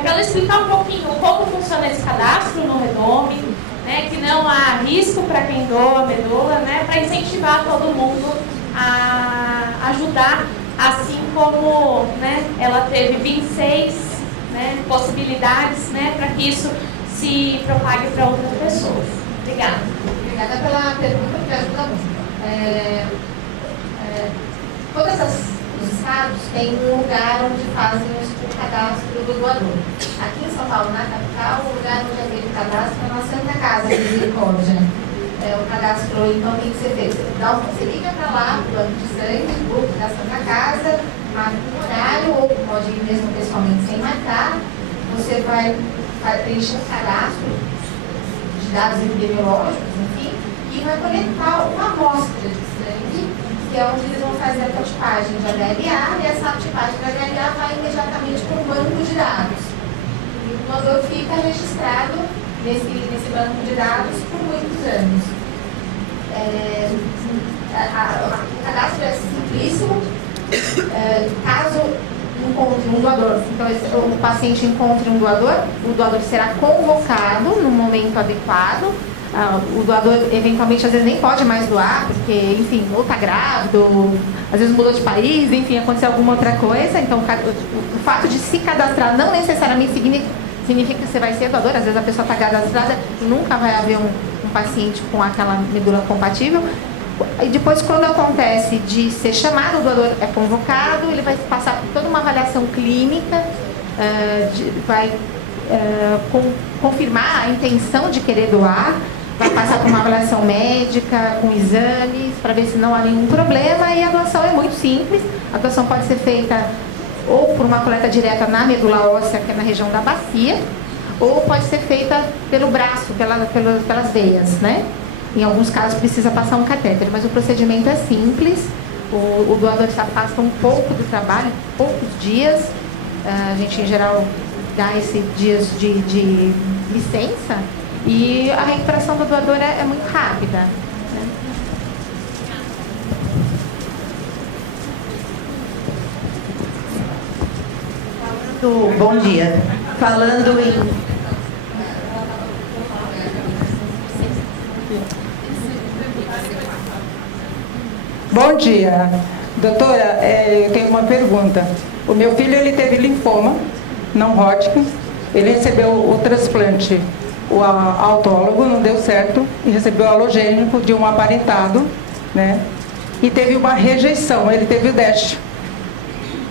para ela explicar um pouquinho como funciona esse cadastro no Redome, né, que não há risco para quem doa a medula, né, para incentivar todo mundo a ajudar, assim como, né, ela teve 26, né, possibilidades, né, para que isso se propague para outras pessoas. Obrigada. Obrigada pela pergunta, que ajuda muito. Todos os estados têm um lugar onde fazem o cadastro do doador. Aqui em São Paulo, na capital, o lugar onde é feito o cadastro é na Santa Casa de Misericórdia. O cadastro, então, tem que ser feito. Você liga para lá, para o banco de sangue, o grupo da Santa Casa, marca um horário, ou pode ir mesmo pessoalmente sem marcar. Você vai preencher um cadastro de dados epidemiológicos, enfim, e vai coletar uma amostra de sangue, que é onde eles vão fazer a tipagem de HLA, e essa tipagem de HLA vai imediatamente para um banco de dados. E o doador fica registrado nesse banco de dados por muitos anos. O cadastro é simplíssimo. Caso encontre um doador, então o paciente encontre um doador, o doador será convocado no momento adequado. O doador, eventualmente, às vezes nem pode mais doar, porque, enfim, ou está grávido, ou, às vezes mudou de país, enfim, aconteceu alguma outra coisa. Então, o fato de se cadastrar não necessariamente significa que você vai ser doador. Às vezes a pessoa está cadastrada e nunca vai haver um paciente com aquela medula compatível. E depois, quando acontece de ser chamado, o doador é convocado, ele vai passar por toda uma avaliação clínica, vai confirmar a intenção de querer doar, vai passar por uma avaliação médica, com exames, para ver se não há nenhum problema, e a doação é muito simples. A doação pode ser feita ou por uma coleta direta na medula óssea, que é na região da bacia, ou pode ser feita pelo braço, pelas veias, né? Em alguns casos precisa passar um catéter, mas o procedimento é simples. O doador se afasta um pouco do trabalho, poucos dias. A gente, em geral, dá esses dias de licença, e a recuperação do doador é muito rápida, né? Bom dia. Falando em... Bom dia. Doutora, eu tenho uma pergunta. O meu filho, ele teve linfoma não Hodgkin, ele recebeu o transplante, o autólogo não deu certo, e recebeu o alogênico de um aparentado, né? E teve uma rejeição, ele teve o DESH,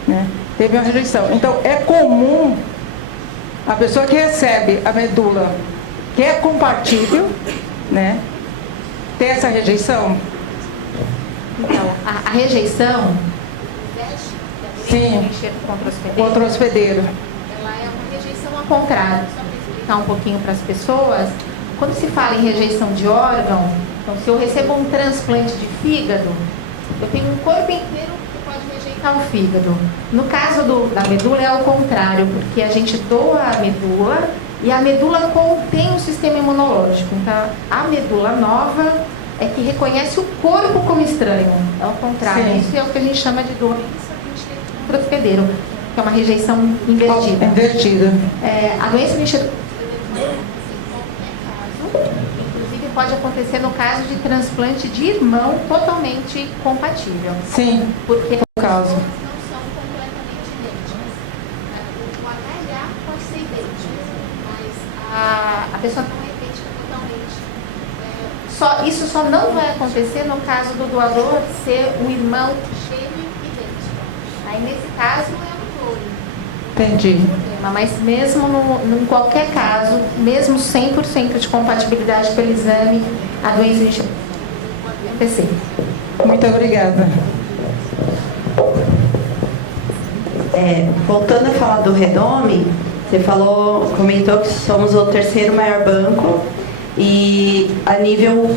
né? Teve uma rejeição. Então, é comum a pessoa que recebe a medula, que é compatível, né, ter essa rejeição? Então, a rejeição, sim, contra o hospedeiro, ela é uma rejeição ao contrário. Só para explicar um pouquinho para as pessoas, quando se fala em rejeição de órgão, então, se eu recebo um transplante de fígado, eu tenho um corpo inteiro que pode rejeitar o fígado. No caso da medula é ao contrário, porque a gente doa a medula e a medula contém um sistema imunológico. Então, a medula nova é que reconhece o corpo como estranho. É ao contrário. Sim. Isso é o que a gente chama de doença contra o hospedeiro, que é uma rejeição invertida. Invertida. A doença invertida, inclusive, pode acontecer no caso de transplante de irmão totalmente compatível. Sim. Porque no caso não são completamente idênticas. O HLA pode ser idêntico, mas a pessoa não é idêntica totalmente. Isso só não vai acontecer no caso do doador ser um irmão gêmeo idêntico. Aí, nesse caso, é um clone. Entendi. Mas mesmo em qualquer caso, mesmo 100% de compatibilidade pelo exame, a doença pode acontecer. Muito obrigada. Voltando a falar do Redome, você comentou que somos o terceiro maior banco e a nível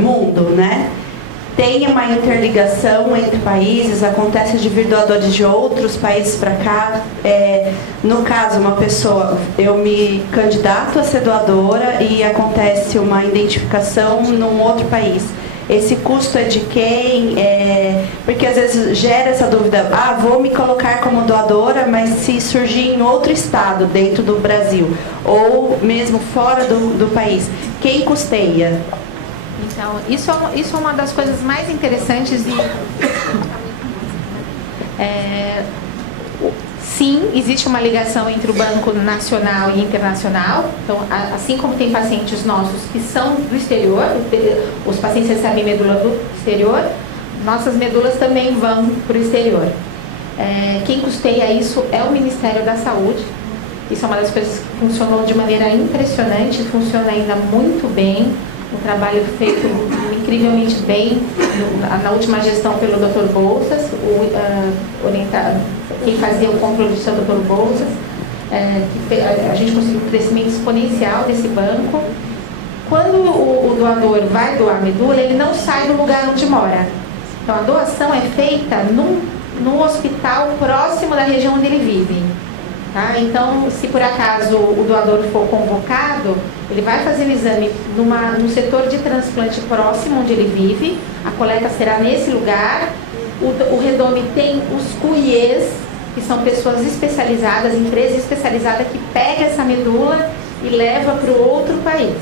mundo, né? tem uma interligação entre países, acontece de vir doadores de outros países para cá. No caso, uma pessoa, eu me candidato a ser doadora e acontece uma identificação num outro país. Esse custo é de quem? Porque às vezes gera essa dúvida, vou me colocar como doadora, mas se surgir em outro estado dentro do Brasil, ou mesmo fora do país, quem custeia? Então, isso é uma das coisas mais interessantes sim, existe uma ligação entre o Banco Nacional e Internacional. Então, assim como tem pacientes nossos que são do exterior, os pacientes recebem medula do exterior, nossas medulas também vão para o exterior. Quem custeia isso é o Ministério da Saúde. Isso é uma das coisas que funcionou de maneira impressionante, funciona ainda muito bem. Um trabalho feito incrivelmente bem na última gestão pelo Dr. Bolsas, quem fazia o controle de seu Dr. Bolsas, a gente conseguiu um crescimento exponencial desse banco. Quando o doador vai doar medula, ele não sai do lugar onde mora. Então a doação é feita num hospital próximo da região onde ele vive. Tá? Então, se por acaso o doador for convocado, ele vai fazer o exame no setor de transplante próximo onde ele vive, a coleta será nesse lugar. O Redome tem os cuiês, que são pessoas especializadas, empresa especializada que pega essa medula e leva para o outro país.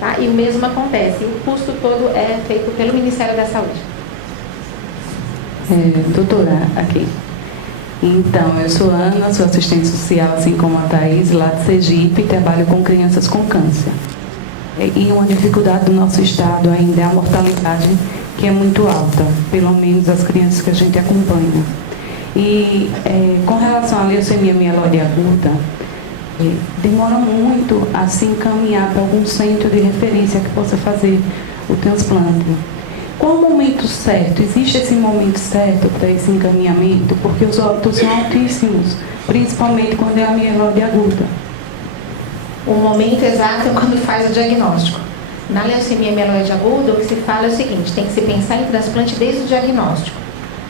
Tá? E o mesmo acontece, o custo todo é feito pelo Ministério da Saúde. Doutora, aqui. Então, eu sou Ana, sou assistente social, assim como a Thaís, lá de Sergipe, e trabalho com crianças com câncer. E uma dificuldade do nosso estado ainda é a mortalidade, que é muito alta, pelo menos as crianças que a gente acompanha. E com relação à leucemia mieloide aguda, demora muito a se encaminhar para algum centro de referência que possa fazer o transplante. Qual o momento certo? Existe esse momento certo para esse encaminhamento? Porque os óbitos são altíssimos, principalmente quando é a mieloide aguda. O momento exato é quando faz o diagnóstico. Na leucemia mieloide aguda, o que se fala é o seguinte, tem que se pensar em transplante desde o diagnóstico.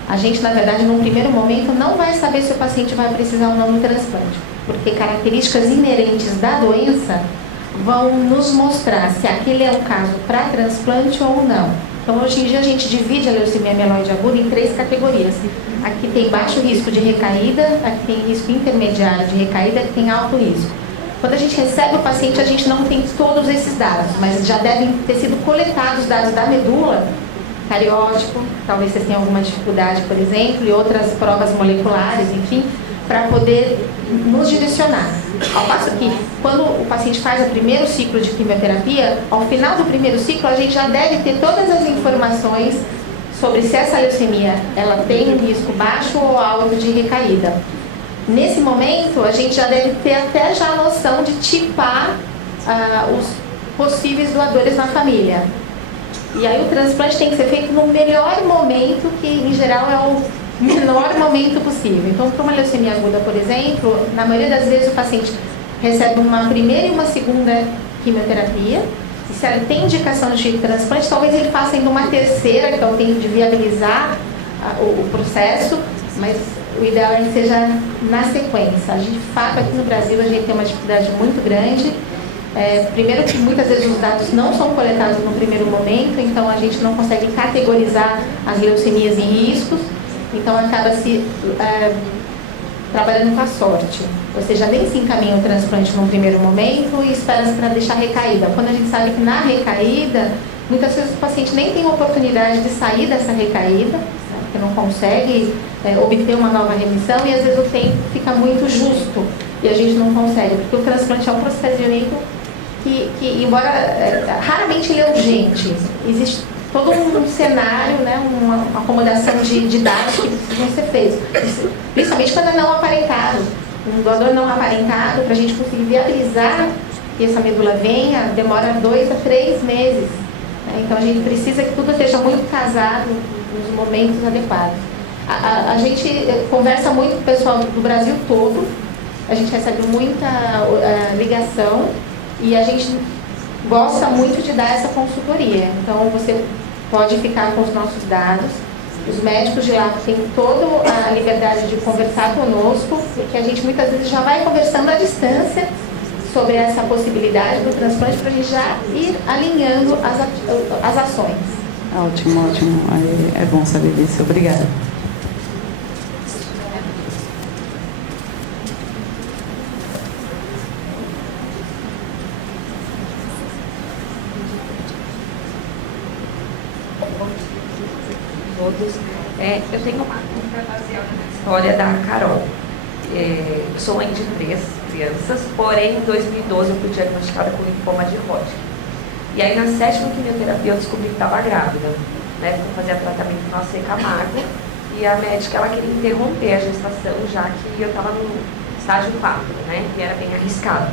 A gente, na verdade, num primeiro momento, não vai saber se o paciente vai precisar ou não do transplante, porque características inerentes da doença vão nos mostrar se aquele é um caso para transplante ou não. Então, hoje em dia, a gente divide a leucemia mieloide aguda em 3 categorias. Aqui tem baixo risco de recaída, aqui tem risco intermediário de recaída, aqui tem alto risco. Quando a gente recebe o paciente, a gente não tem todos esses dados, mas já devem ter sido coletados dados da medula, cariótipo, talvez vocês tenham alguma dificuldade, por exemplo, e outras provas moleculares, enfim, para poder nos direcionar. Ao passo que, quando o paciente faz o primeiro ciclo de quimioterapia, ao final do primeiro ciclo, a gente já deve ter todas as informações sobre se essa leucemia ela tem um risco baixo ou alto de recaída. Nesse momento, a gente já deve ter até já a noção de tipar os possíveis doadores na família. E aí o transplante tem que ser feito no melhor momento, que em geral é o menor momento possível. Então, para uma leucemia aguda, por exemplo, na maioria das vezes o paciente recebe uma primeira e uma segunda quimioterapia. E se ela tem indicação de transplante, talvez ele faça ainda uma terceira, então tem de viabilizar o processo, mas o ideal é que seja na sequência. A gente, de fato, aqui no Brasil, a gente tem uma dificuldade muito grande. Primeiro que muitas vezes os dados não são coletados no primeiro momento, então a gente não consegue categorizar as leucemias em riscos, então acaba-se trabalhando com a sorte. Ou seja, nem se encaminha o transplante no primeiro momento e espera-se para deixar recaída. Quando a gente sabe que na recaída, muitas vezes o paciente nem tem oportunidade de sair dessa recaída, porque não consegue obter uma nova remissão e às vezes o tempo fica muito justo e a gente não consegue, porque o transplante é um procedimento que embora raramente ele é urgente, existe todo um cenário, né, uma acomodação de dados que precisam ser feitos, principalmente quando é não aparentado. Um doador não aparentado, para a gente conseguir viabilizar que essa medula venha, demora 2 a 3 meses. Então a gente precisa que tudo esteja muito casado nos momentos adequados. A gente conversa muito com o pessoal do Brasil todo, a gente recebe muita ligação e a gente gosta muito de dar essa consultoria. Então você pode ficar com os nossos dados. Os médicos de lá têm toda a liberdade de conversar conosco, porque a gente muitas vezes já vai conversando à distância sobre essa possibilidade do transplante para a gente já ir alinhando as ações. Ótimo, ótimo. É bom saber disso. Obrigada. Eu tenho uma dúvida baseada na história da Carol. Sou mãe de 3 crianças, porém em 2012 eu fui diagnosticada com linfoma de Hodgkin. E aí na 7ª quimioterapia eu descobri que estava grávida, né? Fui fazer tratamento com a C. Camargo e a médica ela queria interromper a gestação, já que eu estava no estágio 4, né? E era bem arriscado.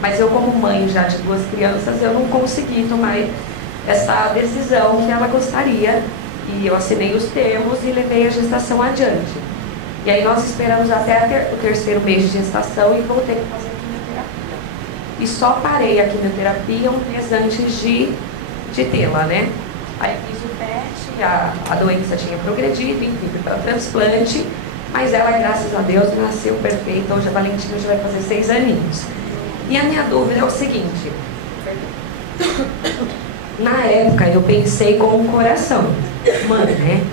Mas eu, como mãe já de 2 crianças, eu não consegui tomar essa decisão que ela gostaria. E eu assinei os termos e levei a gestação adiante. E aí nós esperamos até o 3º mês de gestação e voltei a fazer quimioterapia. E só parei a quimioterapia um mês antes de tê-la, né? Aí fiz o teste, a doença tinha progredido, enfim, fui para transplante, mas ela, graças a Deus, nasceu perfeita. Hoje a Valentina já vai fazer 6 aninhos. E a minha dúvida é o seguinte: na época eu pensei com o coração, mãe, né?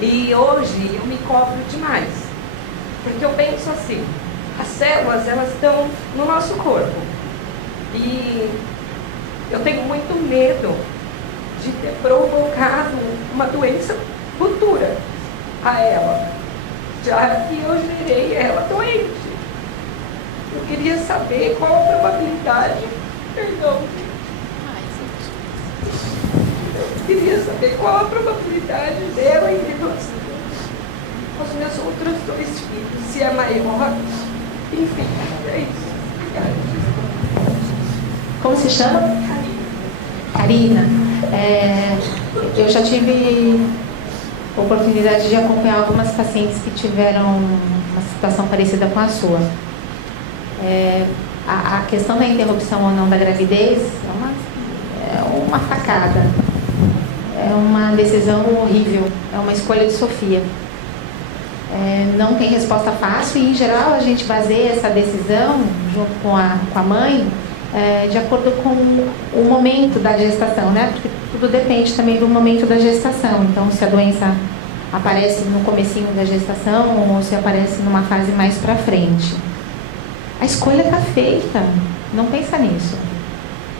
E hoje eu me cobro demais, porque eu penso assim, as células elas estão no nosso corpo e eu tenho muito medo de ter provocado uma doença futura a ela, já que eu gerei ela doente. Eu queria saber qual a probabilidade, perdão, queria saber qual a probabilidade dela em relação aos meus outros 2 filhos, se é maior, enfim, é isso. Obrigada. Como se chama? Karina. Eu já tive oportunidade de acompanhar algumas pacientes que tiveram uma situação parecida com a sua. A questão da interrupção ou não da gravidez é uma facada. É uma decisão horrível, é uma escolha de Sofia. Não tem resposta fácil e, em geral, a gente baseia essa decisão, junto com a mãe, de acordo com o momento da gestação, né? Porque tudo depende também do momento da gestação. Então, se a doença aparece no comecinho da gestação ou se aparece numa fase mais para frente. A escolha está feita, não pensa nisso.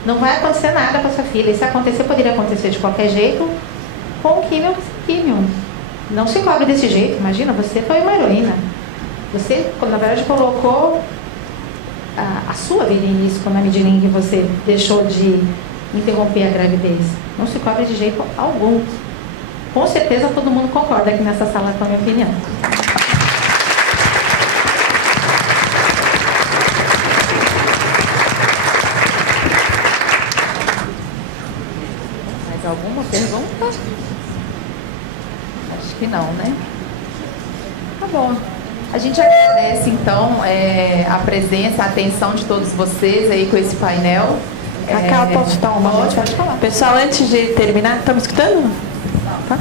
Não vai acontecer nada com a sua filha. E se acontecer, poderia acontecer de qualquer jeito, com químio ou sem químio. Não se cobre desse jeito. Imagina, você foi uma heroína. Você, na verdade, colocou a sua vida em risco na medida em que você deixou de interromper a gravidez. Não se cobre de jeito algum. Com certeza todo mundo concorda aqui nessa sala com a minha opinião. Alguma pergunta? Acho que não, né? Tá bom. A gente agradece, então, a presença, a atenção de todos vocês aí com esse painel. Cacau, posso dar uma? Pode falar. Pessoal, antes de terminar, estão me escutando? Tá?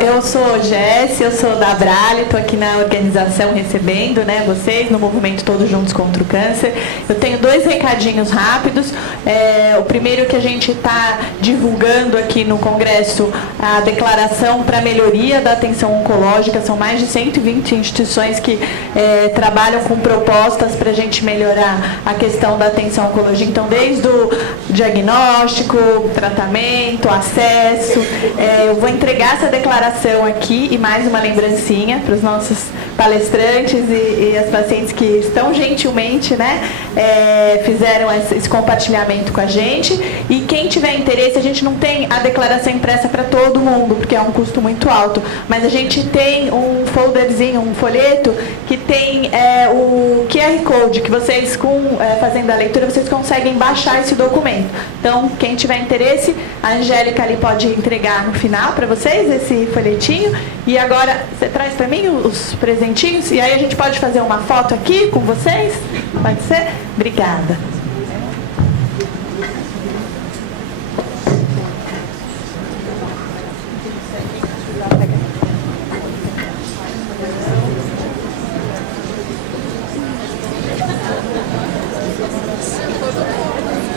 Eu sou Jéssica, eu sou da Abrale, estou aqui na organização recebendo, né, vocês no movimento Todos Juntos contra o Câncer. Eu tenho 2 recadinhos rápidos. O primeiro é que a gente está divulgando aqui no Congresso a declaração para melhoria da atenção oncológica. São mais de 120 instituições que trabalham com propostas para a gente melhorar a questão da atenção oncológica. Então, desde o diagnóstico, tratamento, acesso. Eu vou entregar essa declaração aqui e mais uma lembrancinha para os nossos palestrantes e as pacientes que estão gentilmente, né, fizeram esse compartilhamento com a gente. E quem tiver interesse, a gente não tem a declaração impressa para todo mundo, porque é um custo muito alto, mas a gente tem um folderzinho, um folheto, que tem o QR Code, que vocês, fazendo a leitura, vocês conseguem baixar esse documento. Então, quem tiver interesse, a Angélica ali pode entregar no final para vocês esse folhetinho. E agora, você traz para mim os presentinhos, e aí a gente pode fazer uma foto aqui com vocês? Pode ser? Obrigada.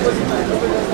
Obrigado.